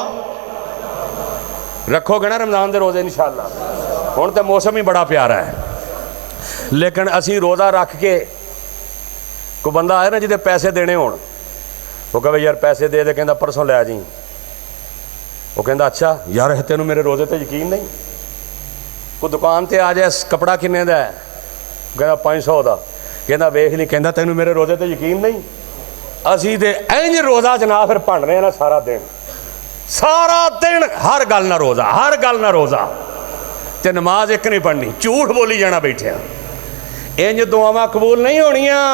रखोगे ना रमज़ान दे रोज़े इंशाअल्लाह। हुण तो मौसम ही बड़ा प्यारा है, लेकिन असी रोज़ा रख के कोई बंदा आए ना जिदे पैसे देने होण, वो कहे यार पैसे दे दे, कहंदा परसों लै जी। वो कहंदा अच्छा यार तेनू मेरे रोज़े ते यकीन नहीं? कोई दुकान ते आ जाए कपड़ा किन्ने दा है, कहंदा 500 दा, कहंदा वेख ली, कहंदा तेनू मेरे रोज़े ते यकीन नहीं? असी ते इंज रोज़ा जना फिर भंडने ना सारा दिन, सारा दिन हर गल ना रोज़ा, हर गल ना रोज़ा, ते नमाज एक नहीं पढ़नी, झूठ बोली जाना बैठे। इंज दुआवां कबूल नहीं होनियां।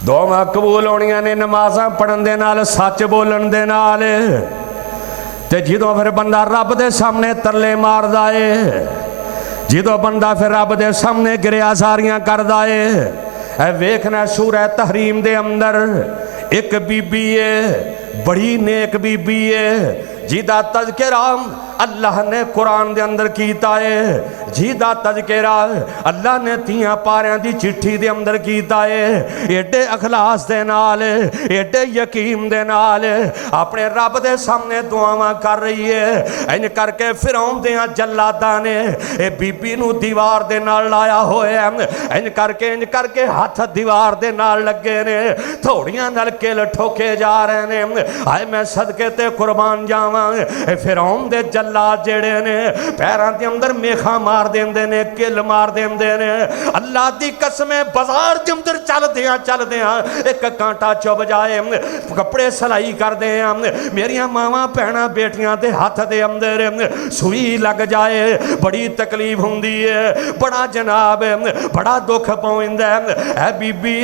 दुआवां कबूल होनियां ने नमाज़ां पढ़न दे नाल, सच बोलन दे नाल। ते जदों फिर बंदा रब दे सामने तरले मारदा है, जदों बंदा फिर रब दे सामने गिरयाजारियां करदा है। ऐ वेखना सूरह तहरीम दे अंदर एक बीबी है, बड़ी नेक बीबी है, जिदा तज़किरा अल्लाह ने कुरान दे अंदर कीता है, जिदा तज़किरा अल्लाह ने 30 पारियां दी चिट्ठी दे अंदर कीता है। एडे अखलास दे नाल, एडे यकीन दे नाल अपने रब दे सामने दुआवां कर रही है। इंज करके फिरौन दे जल्लादां ने ए बीबी नू दीवार दे नाल लाया होया, इंज करके हाथ दीवार दे नाल लगे ने, थोड़ियां नाल किल ठोके जा रहे ने। आए मैं सदके ते कुर्बान जावां, फिरौन दे जल्लाद जेड़े ने पैरां दे अंदर मेखा मार देंदे ने, किल मार देंदे ने। अल्लाह दी कसमें बाजार दे अंदर चलदियां एक कांटा चुभ जाए, कपड़े सिलाई करदे हैं, मेरियां मावां भैणां बेटियां दे हाथ दे अंदर सुई लग जाए, बड़ी तकलीफ हुंदी है, बड़ा जनाब बड़ा दुख पौंदा है। बीबी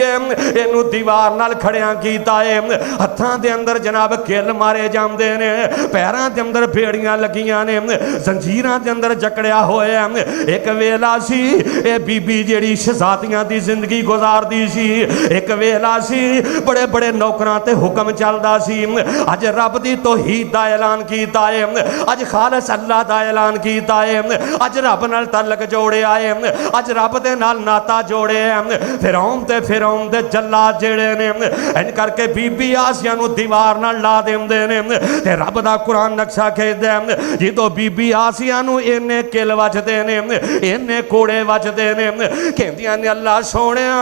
इनू दीवार नाल खड़ियां कीता है, हत्थां दे अंदर जनाब किल मारे जांदे ने, पैरां दे अंदर बेड़ियां लगियां ने, जंजीरां दे अंदर जकड़िया होया। एक वेला सी ए बीबी जेड़ी शहजादियां दी जिंदगी गुजारदी सी, एक वेला सी बड़े बड़े नौकरां ते हुक्म चलदा सी। अज रब दी तौहीद दा ऐलान कीता है, अज खालिस अल्लाह दा ऐलान कीता है, अज रब नाल तल्लक जोड़िया है, अज रब दे नाल नाता जोड़े है। फिरौन दे जल्लाद जेड़े ने इंज करके बीबी आसिया नू दीवार नाल ला देंदे ने, ते रब दा कुरान नक्शा खिंचदा है। जो बीबी आसिया नू इन्ने किल वजदे ने, इन्ने कोड़े वजदे ने, कहंदियां ने अल्लाह सोहणिया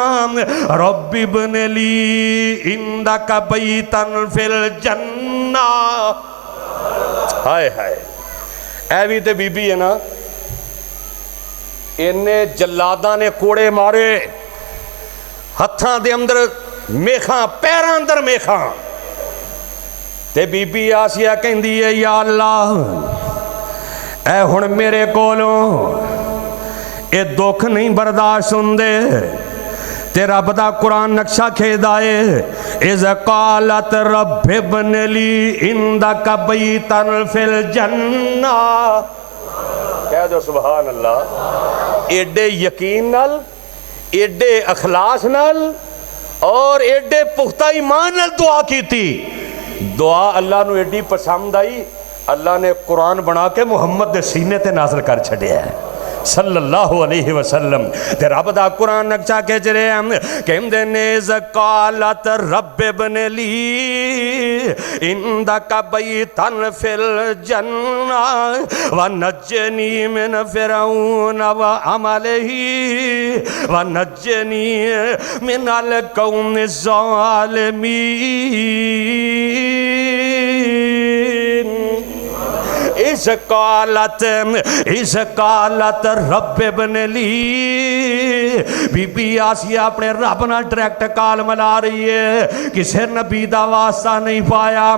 रब्बी बने ली इंदक बैतन फिल जन्ना। हाय हाय, ऐ भी ते बीबी है ना, इन्ने जल्लादां ने कोड़े मारे, हत्थां दे अंदर मेखां, पैरां अंदर मेखां, ते बीबी आसिया कहंदी है या अल्लाह ऐ हुण मेरे कोलों ये दुख नहीं बर्दाश्त हुंदे, ते रब दा कुरान नक्शा खेदा है is क़ालत rabbi ibn Lee इंदक बैतन fill जन्ना। कह दो सुभान अल्लाह। एडे यकीन नाल, एडे अखलास नाल और एडे पुख्ता ईमान नाल दुआ की थी। दुआ अल्लाह नू एडी पसंद आई, अल्लाह ने कुरान बना के मुहम्मद दे सीने ते नाज़िल कर छड़िया है सल्लल्लाहु अलैहि वसल्लम। ते रब दा कुरान नक्शा के जरे कहंदे ने क़ालत रब्बि इब्न ली इंदक बैतन फिल जन्ना व नज्जनी मिन फिरौन व अमलिही व नज्जनी मिनल कौमि ज़ालिमीन। इस कालत रब्बि इब्न ली। बीबी आसिया अपने रब नाल डायरेक्ट काल मिला रही है, किसी नबी दा वास्ता नहीं पाया।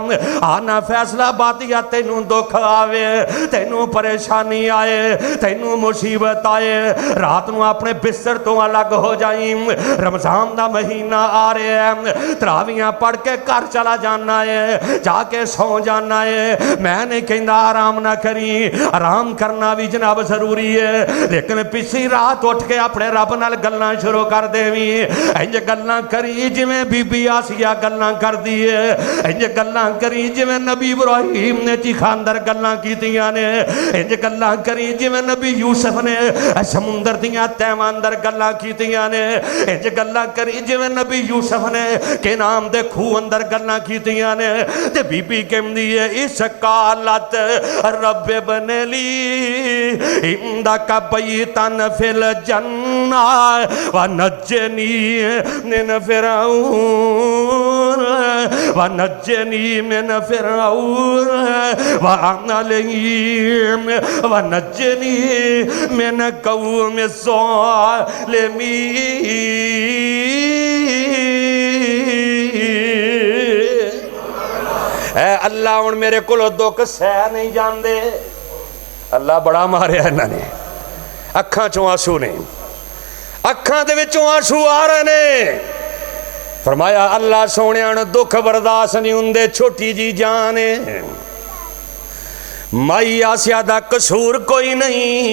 आना फैसला बातिया तेनू दुख आवे, तेनू परेशानी आए, तेनू मुसीबत आए, रात नू अपने बिस्तर तो अलग हो जाई। रमजान दा महीना आ रहा है, तरावियां पढ़ के घर चला जाना है, जाके सौ जाना है। मैं नहीं कहता आराम ना करी, आराम करना भी जनाब जरूरी है, लेकिन पिछली रात उठ के अपने रब नाल गल्लां शुरू कर देवी। इंज गल्लां करी जिवें बीबी आसिया गल्लां करदी है, इंज गल्लां करी जिवें नबी इब्राहिम ने चिखांदर गल्लां कीतियां ने, इंज गल्लां करी जिवें नबी यूसुफ ने समुंदर दियां तैवां अंदर गल्लां कीतियां ने, इंज गल्लां करी जिवें नबी यूसुफ ने के नाम दे खूह अंदर गल्लां कीतियां ने। ते बीबी कहंदी है इस कालत रब्बि इब्न ली इंदक बैतन फिल जन्ना व नज्जनी मिन फिरौन व नज्जनी मिन फिरौन व अमलिही व नज्जनी मिन कौमि ज़ालिमीन। अल्लाह हुण मेरे कोलों दुख सह नहीं जाते। अल्लाह बड़ा मारिया इन्होंने, अखां चों आंसू ने, अखां दे विचों आंसू आ रहे ने। फरमाया अल्लाह सोहणिया नूं दुख बर्दाश्त नहीं हुंदे, छोटी जी जान है। माई आसिया दा कसूर कोई नहीं,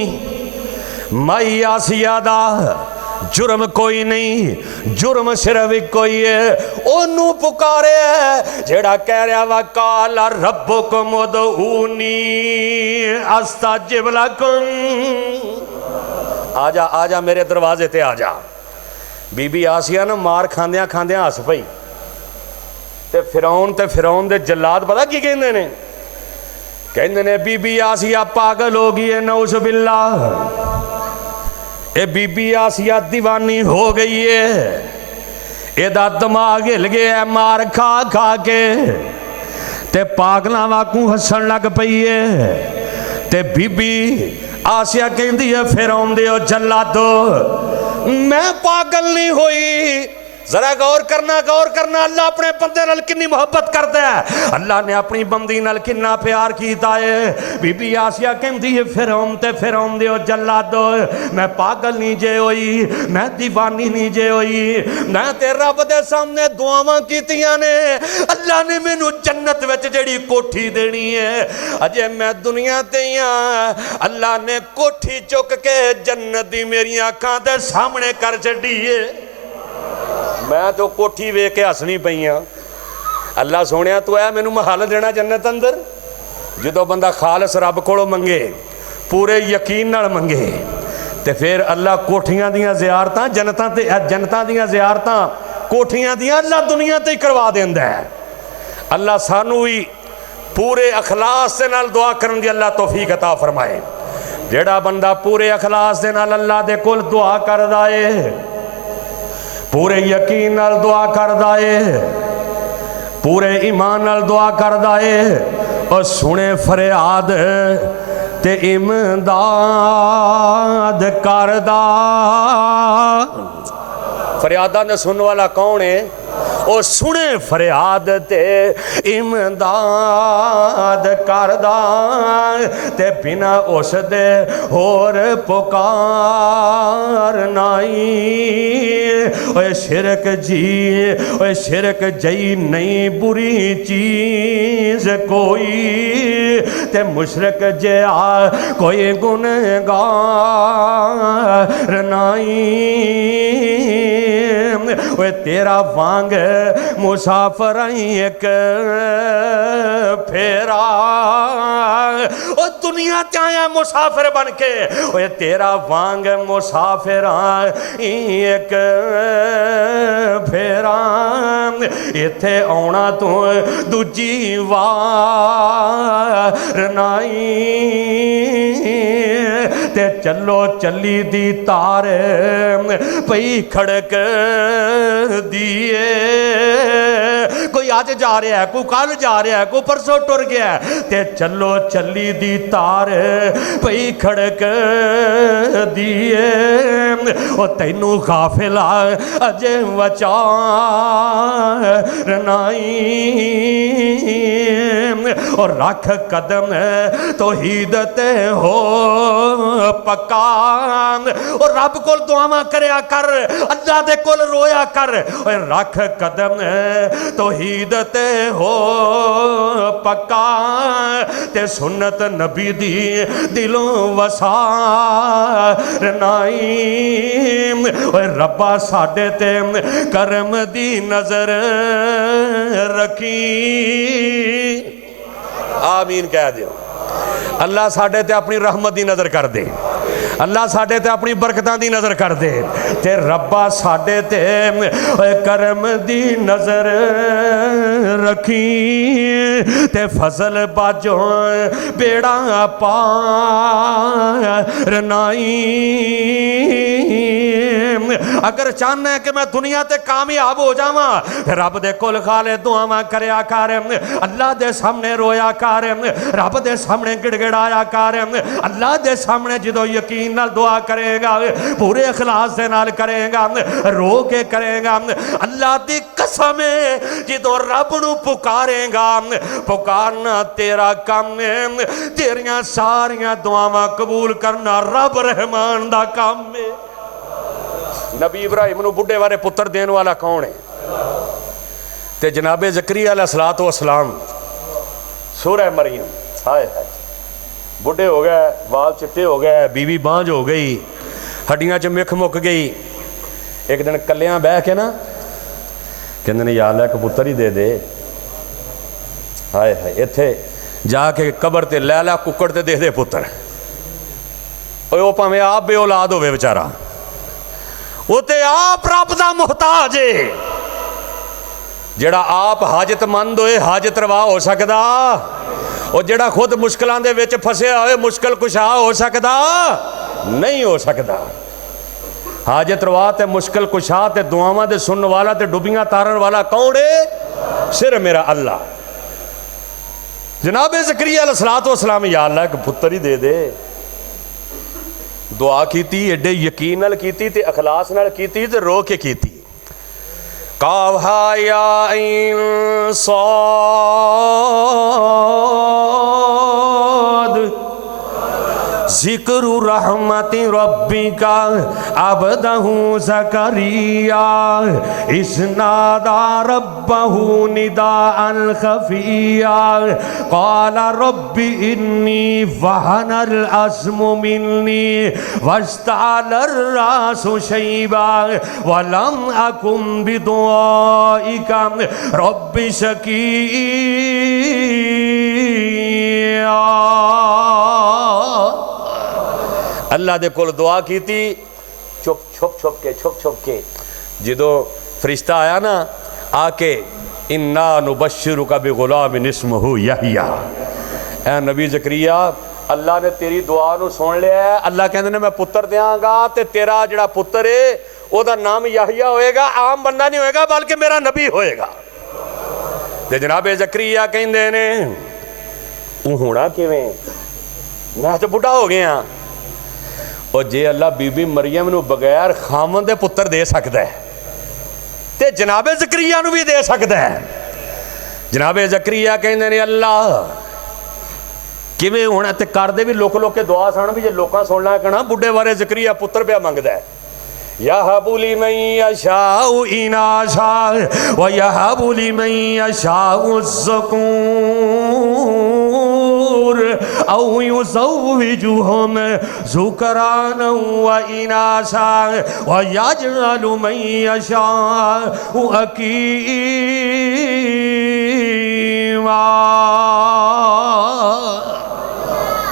माई आसिया दा जुर्म कोई नहीं, जुर्म सिर्फ एक कोई है, ओनू पुकारे जेड़ा कह रहा वा काला रब्बुकुम उदऊनी अस्ताजिब लकुम। आजा आजा मेरे दरवाजे ते आजा। बीबी आसिया ना मार खांदियां खांदियां हस पई। ते फिरौन दे जल्लाद पता की कहंदे ने? कहंदे ने बीबी आसिया पागल हो गई है, नौज़ बिल्लाह। ये बीबी आसिया दीवानी हो गई है, एदा दिमाग हिल गया है मार खा खा के, ते पागलों वाकू हसन लग पई है। ते बीबी आसिया कहती है फिरौन दे जल्लादो मैं पागल नहीं हुई। जरा गौर करना अल्लाह अपने बंदे नाल कितनी मोहब्बत करता है, अल्लाह ने अपनी बंदी नाल कितना प्यार कीता है। बीबी आसिया कहती है फिरौन दे जल्लादो मैं पागल नहीं जे होई, मैं दीवानी नहीं जे होई, मैं ते रब दे सामने दुआवां कीतियां ने। अल्लाह ने मैनू जन्नत विच जेड़ी कोठी देनी है, अजे मैं दुनिया ते हां, अल्लाह ने कोठी चुक के जन्नत दी मेरी अखां दे सामने कर छड्डी है। मैं तो कोठी वेख के हसनी पई हाँ। अल्लाह सोने तू है मैनू महल देना जन्नत अंदर। जो बंदा खालस रब कोलों मंगे, पूरे यकीन नाल मंगे, तो फिर अल्लाह कोठियां दियां ज़ियारतां जन्नतां दियां ज़ियारतां कोठियां दियां अल्लाह दुनिया ते ही करवा देंदा है। अल्लाह सानू भी पूरे अखलास दे नाल दुआ करन दी अल्लाह तौफीक अता फरमाए। जेड़ा बंदा पूरे अखलास दे नाल अल्लाह दे कोल दुआ करदा है, पूरे यकीन नाल दुआ करदा है, पूरे ईमान नाल दुआ करदा है, और सुने फरियाद ते इमदाद करदा। फरियादा ने सुनने वाला कौन है? ओ सुने फरियाद ते इमदाद करदा ते बिना उस दे होर पुकार नाई। ओए शिरक जी, ओए शिरक जई नहीं बुरी चीज कोई ते मुशरक जिया कोई गुनहगार नाई। ओए तेरा वांग मुसाफर एक फेरा, ओ दुनिया ते आया मुसाफिर बन के। ओए तेरा वांग मुसाफिर एक फेरा, इथे आउणा तू दूजी वार नाई। ते चलो चली दी तार पई खड़क दिए। कोई अज जा रहा है, कोई कल जा रहा है, कोई परसों टुर गया ते चलो चली दी तार पई खड़क दिए। ओ तैनू काफिला अजे वचार नाई। और रख कदम तौहीद ते हो पक्का। और रब कोल दुआवां करया कर, अल्लाह दे कोल रोया कर। और रख कदम तौहीद ते हो पक्का ते सुन्नत नबी दी दिलों वसार नाई। और रब्बा साडे ते करम दी नजर रखी। आमीन कह दियो। अल्लाह साडे ते अपनी रहमत दी नजर कर दे, अल्लाह साडे ते अपनी बरकतां दी नजर कर दे ते रब्बा साडे ते करम दी नजर रखी ते फजल बाजो बेड़ा पार नाई। अगर चाहना है कि मैं दुनिया ते कामयाब हो जावा, रब दे कोल खाले दुआवां करया कर, अल्लाह दे सामने रोया कर, रब दे सामने गिड़गिड़ाया कर। अल्लाह दे सामने जो यकीन नाल दुआ करेगा, पूरे इखलास दे नाल करेगा, रो के करेगा, अल्लाह दी कसम है जो रब नू पुकारेगा, पुकारना तेरा काम है, तेरियां सारियां दुआवां कबूल करना रब रहमान दा काम है। नबी इब्राहिम नू बुढ़े वाले पुत्र देने वाला कौन है? ते जनाबे ज़करिया अलैहिस्सलातु वस्सलाम सूरह मरियम। हाय हाय, बुढ़े हो गए, बाल चिट्टे हो गए, बीवी बांझ हो गई, हड्डियां च मिख मुक गई। एक दिन कलियां बह के ना कहंदे ने या अल्लाह एक पुत्र ही दे दे। हाय हाय, इत्थे जाके कबर ते लैला कुकड़ ते दे दे पुत्र। ओ भावें आप बे औलाद होवे बेचारा, वो ते आप रब दा मुहताज है। जेड़ा आप हाजतमंद होए हाजत रवा हो सकदा, और जेड़ा खुद मुश्किलों दे विच फसिया होए मुश्किल कुशा हो सकदा नहीं हो सकदा। हाजत रवा ते मुश्किल कुशा ते दुआवां दे सुनने वाला ते डुबियां तारन वाला कौन है? सिर मेरा अल्लाह। जनाब ज़करिया अलैहिस्सलातु वस्सलाम या अल्लाह एक पुत्र ही दे दे। दुआ कीती, एडे यकीन नाल कीती ते अखलास नाल कीती ते रो के कीती। काहा या इन साद जिक्र रहमति रब्बिका अबदहु ज़करिया इसनादा रब्बहु निदाअन खफिया क़ाला रब्बि इन्नी वहनल अज़्मु मिन्नी वस्तअलर रासु शैबा वलम अकुम बिदुआइका रब्बि शकीया। अल्लाह दे कोल दुआ की छुप छुप के जो फरिश्ता आया ना आके इन्ना नुबश्शिरुका बिगुलामिन इस्मुहु यहया। ऐ नबी ज़करिया अल्लाह ने तेरी दुआ नू सुन लिया है। अल्लाह कहते ने मैं पुत्र देंगा ते तेरा जिहड़ा पुत्र है ओदा नाम यहया होएगा। आम बंदा नहीं होएगा बल्कि मेरा नबी होएगा। ते जनाब ज़करिया कहंदे ने तू होना किवें, मैं तो बुढ़ा हो गया। और जे अल्लाह बीबी मरियम नू बगैर खामन दे पुत्र दे सकता है ते जनाबे ज़करिया नूं भी दे सकदा है। जनाबे ज़करिया कहंदे ने अल्लाह किवें होना, ते करदे भी लुक लुक के दुआ सन भी जे लोकां सुन लै कहना बुढ़े बारे ज़करिया पुत्र पिया मंगदा है। यहबु लिमन यशाउ इनासा व यहबु लिमन यशाउ ज़ुकूर औ युज़व्विजुहुम ज़ुकराना व इनासा व यजअलु मन यशाउ अकीमा।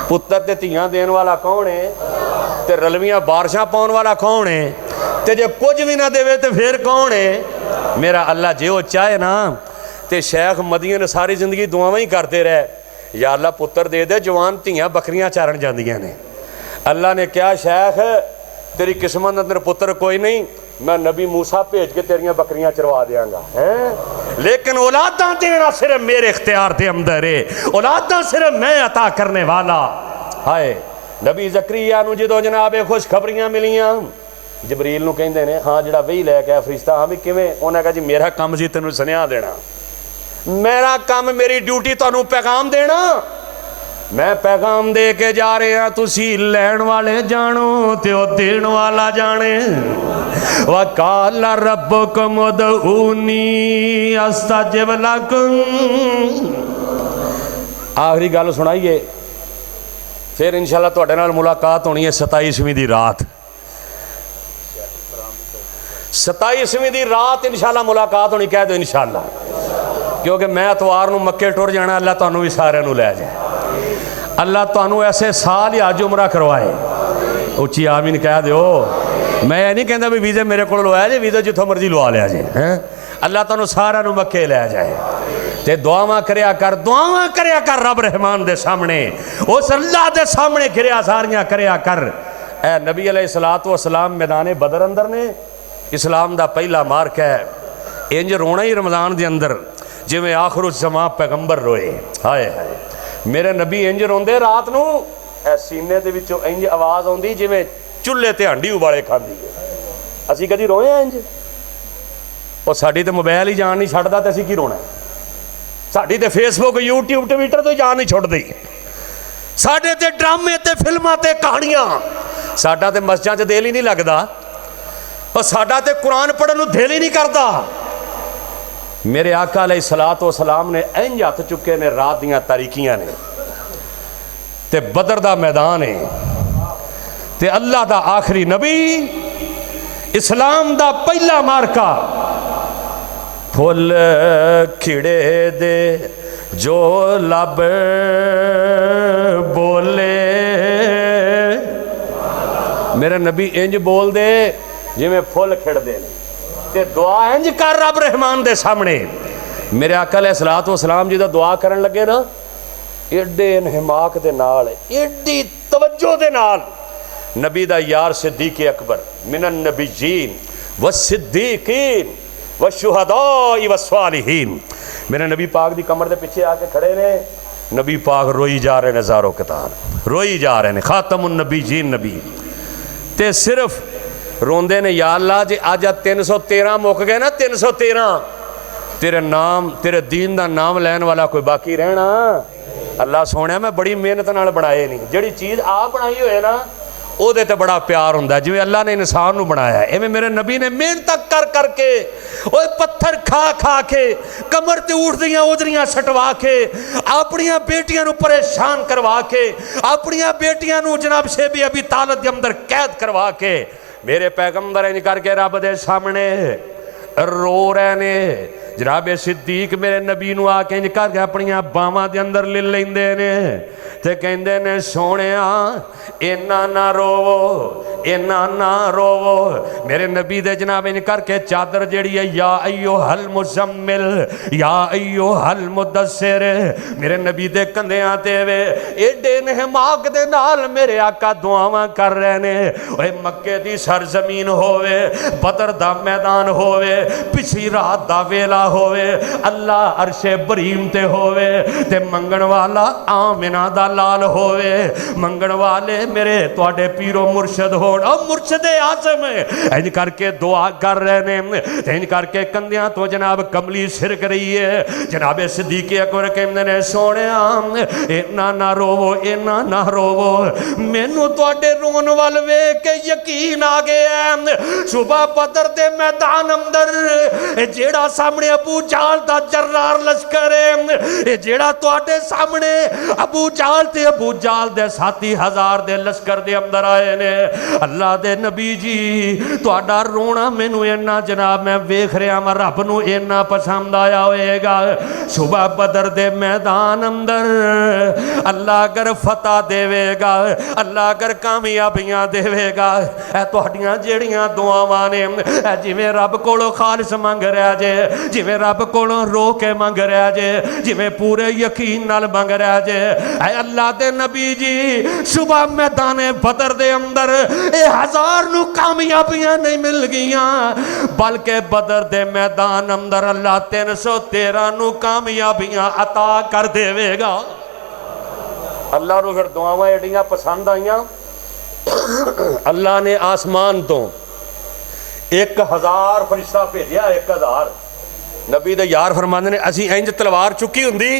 पुत्र ते धीआं देण वाला कौन है, ते रलवियां बारिशां पाउण वाला कौन है, ते जे कुछ भी ना देवे तो फिर कौन है? मेरा अल्लाह जे वो चाहे ना ते शेख मदियन सारी जिंदगी दुआवां ही करते रहे, या अल्लाह पुत्र दे दे, जवान धीआं बकरियां चारण जांदियां ने। अल्लाह ने कहा शेख तेरी किस्मत अंदर पुत्र कोई नहीं, मैं नबी मूसा भेज के तेरियां बकरियां चरवा देंगा हैं, लेकिन औलादा देना सिर्फ मेरे इख्तियार के अंदर है, औलादा सिर्फ मैं अता करने वाला। हाय नबी ज़करिया नूं जदों जनाबे खुशखबरियां मिलियां, जबरील नूं कहंदे ने हाँ जिहड़ा वही लैके आया फरिश्ता, हाँ भी किवें? उन्हें कहा जी मेरा काम सी तैनूं सुनेहा देना, मेरा काम मेरी ड्यूटी तुहानूं पैगाम देना, मैं पैगाम दे के जा रहा, तुसी लैण वाले जानो ते ओ देण वाला जाने। वकाल रब्बुकुम उदऊनी अस्तजिब लकुम। आखिरी गल सुनाइए, फिर इंशाअल्लाह तुहाडे नाल मुलाकात होनी है 27वीं दी रात। 27वीं दी रात इंशाअल्लाह मुलाकात होनी, कह दो इंशाअल्लाह, क्योंकि मैं इतवार नूं मक्के टुर जाना। अल्लाह तुहानूं भी सारिआं नूं लै जाए, अल्लाह तुहानूं ऐसे साल ही अज उमरा करवाए। उच्ची आमीन कह दो। मैं ये नहीं कहता भी वीज़े मेरे को लवाया जे, वीज़ा जिथों मर्जी लवा लिया जे हैं। अल्लाह तुहानूं सारिआं नूं मक्के लै जाए ते दुआवां करया कर, दुआवां करया कर रब रहमान दे सामने, उस अल्लाह दे सामने घिरिया सारियां करया कर। ए नबी अलैहिस्सलातु वस्सलाम मैदाने बदर अंदर ने, इस्लाम दा पहला मार्क है। इंज रोना ही रमज़ान दे अंदर जिवें आखिरुज़ ज़मां पैगंबर रोए। हाय हाय मेरे नबी इंज रोंदे रात नूं, ए सीने दे विचों इंज आवाज़ आउंदी जिवें चुल्हे ते हांडी उबाले खांदी है। असीं कदी रोए इंज? और साडी ते मोबाइल ही जान नहीं छड्डदा ते असीं की रोना? साडी ते फेसबुक यूट्यूब ट्विटर तो जान नहीं छुड़दी, साडे ते ड्रामे ते फिल्मां ते कहानियां, साडा ते मस्जिदां च दिल ही नहीं लगदा, और साडा ते कुरान पढ़न नूं दिल ही नहीं करदा। मेरे आका अलैहिस्सलातु वस्सलाम ने इंज हथ चुके ने, रात दियां तारीकियां ने ते बदर दा मैदान है ते अल्लाह दा आखिरी नबी, इस्लाम दा पहला मार्का। फुल खिड़े दे जो लब बोले, मेरे नबी इंज बोल दे जिवें फुल खिड़दे ने, ते दुआ इंज कर रब रहमान दे सामने। मेरे आका अलैहिस्सलातु वस्सलाम जी दा दुआ करन लगे ना, एडे इन्हिमाक दे नाल, एडी तवज्जो दे नाल, नबी दा यार सिद्दीक़ अकबर मिनन नबीयीन व सिद्दीकीन व शुहदाई व सालिहीन, मेरे नबी पाक दी कमर दे पिछे आके खड़े ने। नबी पाक रोई जा रहे ने, ज़ारो कतार रोई जा रहे ने, खातमुन नबीयीन नबी, ते सिर्फ रोंदे ने या अल्लाह जे अज 313 मुक गए ना, 313 तेरे नाम तेरे दीन दा नाम लैन वाला कोई बाकी रहना? अल्लाह सोने मैं बड़ी मेहनत नाल बनाए नहीं, जिहड़ी चीज़ आप बनाई होए ना ਉਹਦੇ ਤੇ बड़ा प्यार हुंदा, जिवें अल्लाह ने इंसान नूं बनाया, इवें मेरे नबी ने मेहनत कर करके ओए पत्थर खा खा के कमर ते उठदियां उधरियां सटवा के अपनियां बेटियां नूं परेशान करवा के अपनियां बेटियां नूं जनाब शेबी अबी तालिब दे अंदर कैद करवा के मेरे पैगंबर इंज करके रब दे सामने रो रहे ने। जनाबे सिद्दीक मेरे नबी नूं आके इंज करके अपनियां बावां दे अंदर ले लैंदे ने ते कहंदे ने सोहणिया इन्ना ना रोवो, इन्ना ना रोवो। मेरे नबी दे जनाब इंज करके चादर जिहड़ी है या अय्यो हल मुज़म्मिल या अय्यो हल मुदस्सिर मेरे नबी दे कंधियां ते वे एडे नहमाक दे नाल मेरे आका दुआवां कर रहे ने। ओए मक्के दी सरजमीन होवे, बदर दा मैदान होवे, पिछली रात दा वेला होवे, अल्लाह अरशे बरीम ते होवे ते मंगण वाला आमिना दा लाल होवे। मंगण वाले मेरे तुहाडे पीरो मुर्शद होण, मुर्शदे आज़म इंज करके दुआ कर रहे ने। इंज करके कंधियां तो जनाब कमली सिरक रही है। जनाबे सिद्दीक़ अकबर कहंदे ने सोहणिया इन्ना ना रोवो, इन्ना ना रोवो, मैनू तुहाडे रोन वाल वेख के यकीन आ गया। सुबह बदर दे मैदान अंदर जेड़ा सामने अबू जाल दा जर्रार लश्कर है, जेड़ा तुहाडे सामने अबू जाल ते अबू जाल दे 7,000 दे लश्कर दे अंदर आए ने। अल्लाह दे नबी जी तुहाडा रोना मैनू इन्ना जनाब मैं वेख रहा मैं रब नू इन्ना पसंद आया होएगा। सुबह बदर दे मैदान अंदर अल्लाह अगर फतह देवेगा, अल्लाह अगर कामयाबियां देवेगा, तुहाडियां जेड़ियां दुआवां ने जिवें रब कोलों खालिस मंग रहा जे, जिवें रब कोलों रो के मंग रहा जे, जिवें पूरे यकीन नाल मंग रहा जे। अल्लाह दे नबी जी सुबह मैदाने बदर दे अंदर 1000 नू कामयाबियां नहीं मिल गईयां, बल्कि बदर दे मैदान अंदर अल्लाह 313 नू कामयाबियां अता कर देवेगा। अल्लाह नू फिर दुआवां एडियां पसंद आईयां, अल्लाह ने आसमान तो 1000 फरिश्ता भेजा। 1000 नबी दे यार फरमांदे ने असी इंज तलवार चुकी हुंदी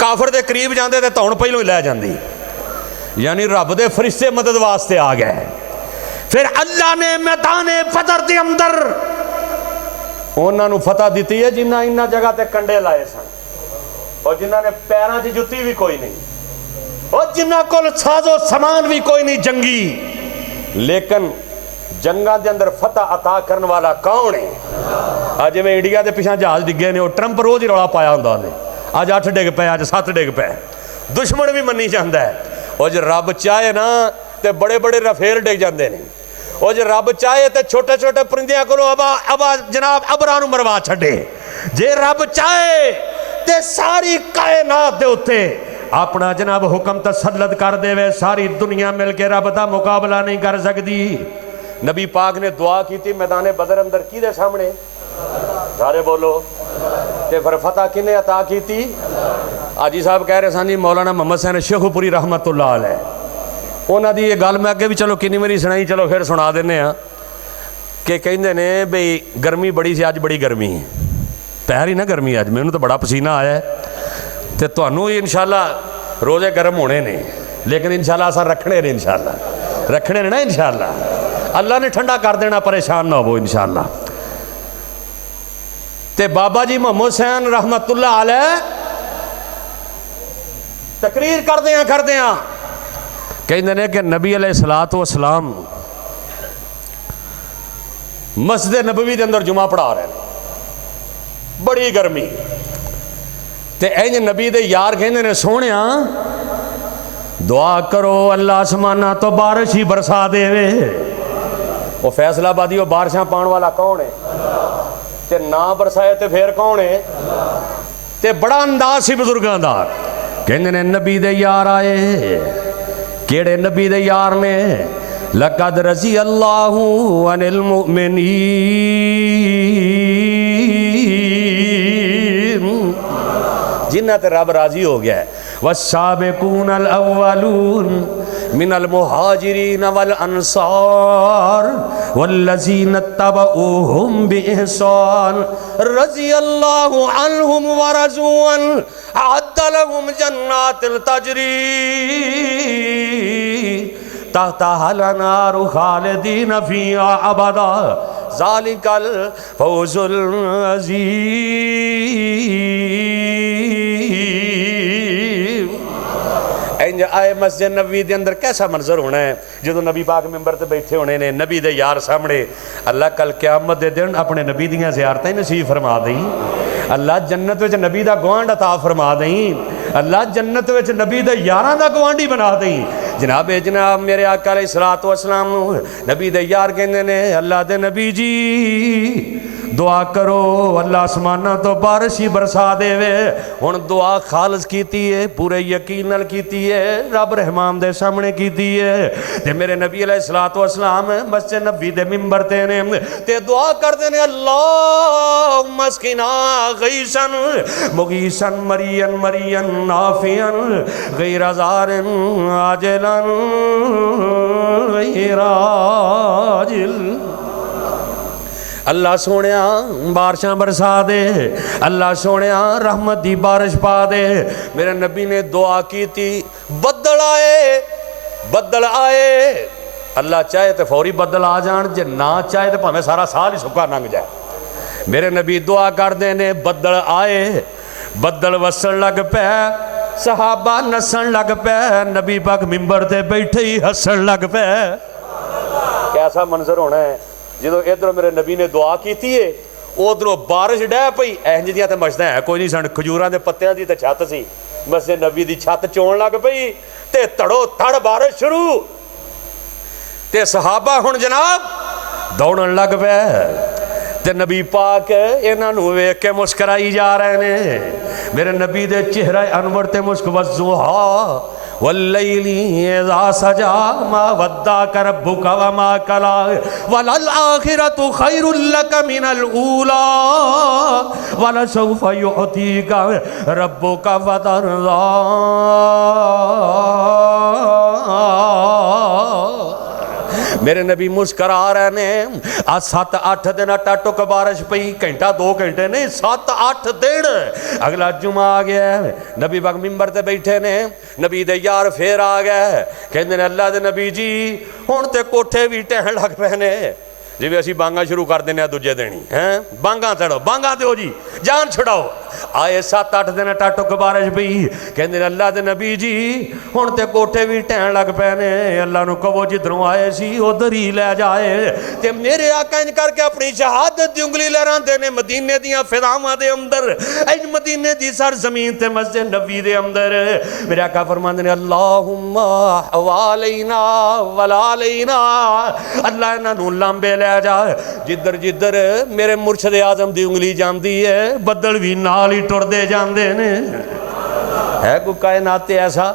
काफर दे करीब जांदे ते धौन पहलों ही लै जांदी, यानी रब दे फरिश्ते मदद वास्ते आ गए। फिर अल्लाह ने मैदाने बदर दे अंदर उन्होंने फतह दी है जिन्ना इन्ना जगह ते कंडे लाए सन, और जिन्हों ने पैरों की जुत्ती भी कोई नहीं, और जिन्हों को साजो समान भी कोई नहीं जंगी, लेकिन जंगा के अंदर फतह अता करने वाला कौन है? अज जिवें इंडिया के पिछा जहाज डिगे ने, ट्रंप रोज ही रौला पाया होंदा ने, अज 8 डिग पे, अज 7 डिग पे, दुश्मन भी मनी जाता है। और जो रब चाहे ना तो बड़े बड़े रफेल डिग जाते हैं, और जो रब चाहे तो छोटे छोटे परिंदियां को अबा जनाब अबरां नूं मरवा छड्डे। जे रब चाहे तो सारी कायनात दे उत्ते अपना जनाब हुक्म तसल्लत कर देवे, सारी दुनिया मिल के रब दा मुकाबला नहीं कर सकती। नबी पाक ने दुआ की थी मैदान बदर अंदर किहदे सामने? सारे बोलो। ते फिर फतह किने अता की थी? हाजी साहब कह रहे सन जी मौलाना मोहम्मद हुसैन शेखुपुरी रहमतुल्लाह अलैह, उन्हों की ये गल मैं अगे भी चलो किन्नी बारी सुनाई, चलो फिर सुना देने कि कहते ने बई गर्मी बड़ी सी, अज बड़ी गर्मी है, पैर ही ना गर्मी अज, मैनू तो बड़ा पसीना आया, तो तुहानू इंशाअल्लाह रोजे गर्म होने ने, लेकिन इंशाअल्लाह असां रखने ने, इंशाअल्लाह रखने ने ना, इंशाअल्लाह अल्लाह ने ठंडा कर देना, परेशान ना हो इंशाअल्लाह। ते बाबा जी मोहम्मद हुसैन रहमतुल्लाह अलैह तकरीर करदे कहते हैं कि नबी अलैहिस्सलात व सलाम मस्जिद नबवी के अंदर जुमा पढ़ा रहे हैं, बड़ी गर्मी, ते इंज नबी दे यार कहते ने सोहणिया दुआ करो अल्लाह आसमाना तो बारिश ही बरसा देवे। वो फैसलाबादी वो बारिशां पाने वाला कौन है? ते ना बरसाए तो फिर कौन है? ते बड़ा अंदाज सी बुजुर्गों का। कहते ने नबी दे यार आए, केड़े नबी दे यार ने? लक़द रज़ी अल्लाहु अनिल मुमिनीन, जिन्ना ते रब राजी हो गया है। वस्साबिकूनल अव्वलून मिनल मुहाजिरीन वल अंसार वल्लज़ीना तबऊहुम बिइहसान रज़ियल्लाहु अन्हुम व रज़ू अन्हु अअद्द लहुम जन्नातिल तजरी तहतहल नारु खालिदीन फ़ीहा अबदा ज़ालिकल फ़ौज़ुल अज़ीम। इंज आए मस्जिद नबी के अंदर कैसा मंजर होना है जो नबी पाक मिंबर ते बैठे होने ने नबी दे यार सामने। अल्लाह कल क़यामत दे दिन अपने नबी दियां ज़ियारतां नसीब फरमा दें। अल्लाह जन्नत विच नबी दा गवांढ अता फरमा दें। अल्लाह जन्नत विच नबी दे यारां दा गवांढी बना दें। जनाब मेरे आका अलैहिस्सलातु वस्सलाम नबी दे यार कहंदे ने अल्लाह दे नबी जी दुआ करो अल्लाह आसमाना तो बारिश ही बरसा देवे। हुण दुआ खालस कीती है, पूरे यकीन नाल कीती है, रब रहमान दे सामने कीती है। ते मेरे नबी अलैहिस्सलातु वस्सलाम मस्जिद नबी दे मिंबर ते ने ते दुआ करदे ने अल्लाहुम्मा अस्किना गईसन मुगीसन मरियन मरियन नाफियन गैरा ज़ारिन आजिलन गैरा आजिल। अल्लाह सोने बारिशां बरसा दे, अल्लाह सोने रहमत दी बारिश पा दे। मेरे नबी ने दुआ की थी, बदल आए बदल आए। अल्लाह चाहे तो फौरी बदल आ जान, जे ना चाहे तो भावें सारा साल ही सुक्का लंघ जाए। मेरे नबी दुआ करते ने, बदल आए, बदल वसन लग पै, सहाबा नसन लग पै, नबी पाक मिंबर ते बैठे ही हसन लग पै। कैसा मंजर होना है जो इधरों मेरे नबी ने दुआ की है, उधरों बारिश डह पई। इंज दियां ते मस्जिदां है कोई नहीं सन, खजूरां दे पत्तियां दी ते छत सी, मस्जिद नबी दी छत चोण लग पई ते धड़ो धड़ बारिश शुरू। ते सहाबा हुण जनाब दौड़न लग पे ते नबी पाक इन्हां नूं वेख के मुस्कराई जा रहे ने। मेरे नबी दे चेहरा अनवर ते मुस्क वज़ुहा वल्लैली इज़ा सजा मा वद्दाका रब्बुका व मा कला वलल आखिरतु खैरुल लक मिनल ऊला वलसौफा युअतीका रब्बुका फतरदा। मेरे नबी मुस्करा रहे ने। आज 7-8 दिन अट्टा टुक बारिश पई, घंटा 2 घंटे नहीं 7-8 दिन। अगला जुमा आ गया, नबी पाक मिंबर ते बैठे ने, नबी दे यार फिर आ गए, कहते ने अल्लाह दे नबी जी हुण ते कोठे भी ढहण लग पे ने, जिवें असीं बांगा शुरू कर देने दूजे दिन ही हैं, बांगा चढ़ो बांगा दो जी जान छुड़ाओ। आए 7-8 दिन अट्टा टुक बारिश पई, कहते अल्लाह दे नबी जी हुण ते कोठे भी ढहण लग पे ने, अल्लाह नूं कहो जिधरों आए सी उधर ही लै जाए। ते मेरे आका इंज करके अपनी शहादत दी उंगली लहरांदे ने मदीने दियां फिजावां दे अंदर, इंज मदीने दी सर जमीन ते मस्जिद नबी दे अंदर। मेरे आका फरमांदे ने अल्लाहुम्मा हवालैना वलालैना, अल्लाह इन्हां नूं लांबे लै जा, जिधर जिधर मेरे मुर्शद आजम दी उंगली जांदी है बदल भी नाल ही टुरदे जांदे ने। है कोई कायनात ऐसा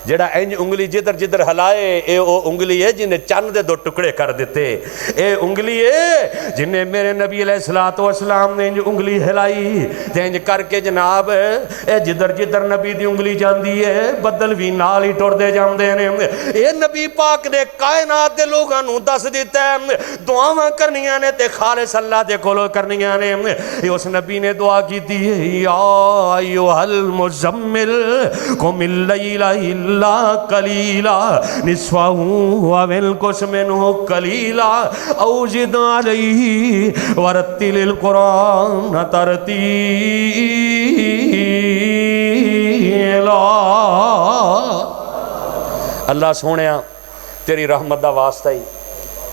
जेड़ा इंज उंगली जिधर जिधर हलाए, ये वो उंगली है जिन्हें चन्न दे 2 टुकड़े कर दिते। ये उंगली है जिन्हें मेरे नबी अलैहिस्सलातु वस्सलाम ने इंज उंगली हिलाई ते इंज करके जनाब ये जिधर जिधर नबी दी उंगली जाती है बदल भी नाल ही टुरदे जांदे ने। ये नबी पाक ने कायनात दे लोगां नूं दस दिता है, दुआवां करनियां ने ते खालिस अल्लाह दे कोलों करनियां ने। उस नबी ने दुआ की थी, या अय्युहल मुज़म्मिल कुमिल लैला इल्ला कलीला निस्फहु व कुछ मिन्हु कलीला औ ज़िद अलैहि वरत्तिलिल कुरान तरतीला। अल्लाह सोहणिया तेरी रहमत दा वास्ता ही,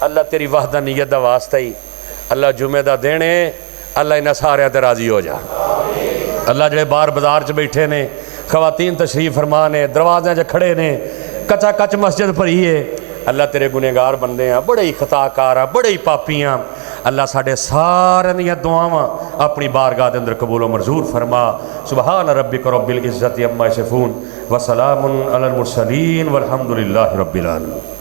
अल्लाह तेरी वहदानियत दा वास्ता ही, अल्लाह जुमे दा देने, अल्लाह इन्हां सारियां ते राजी हो जा। अल्लाह जेड़े बाहर बाजार च बैठे ने, खवातीन तशरीफ फरमा ने, दरवाज़े च खड़े ने, कचा कच मस्जिद भरी है, अल्लाह तेरे गुनेगार बंदे हैं, बड़े ही खताकार हैं, बड़े ही पापी हैं। अल्लाह साढ़े सारे दियां दुआवां अपनी बारगाह के अंदर कबूल व मंजूर फरमा। सुबहान रब्बिक रब्बिल इज़्ज़ति अम्मा यसिफून व सलामुन अलल मुरसलीन वल्हम्दुलिल्लाहि रब्बिल आलमीन।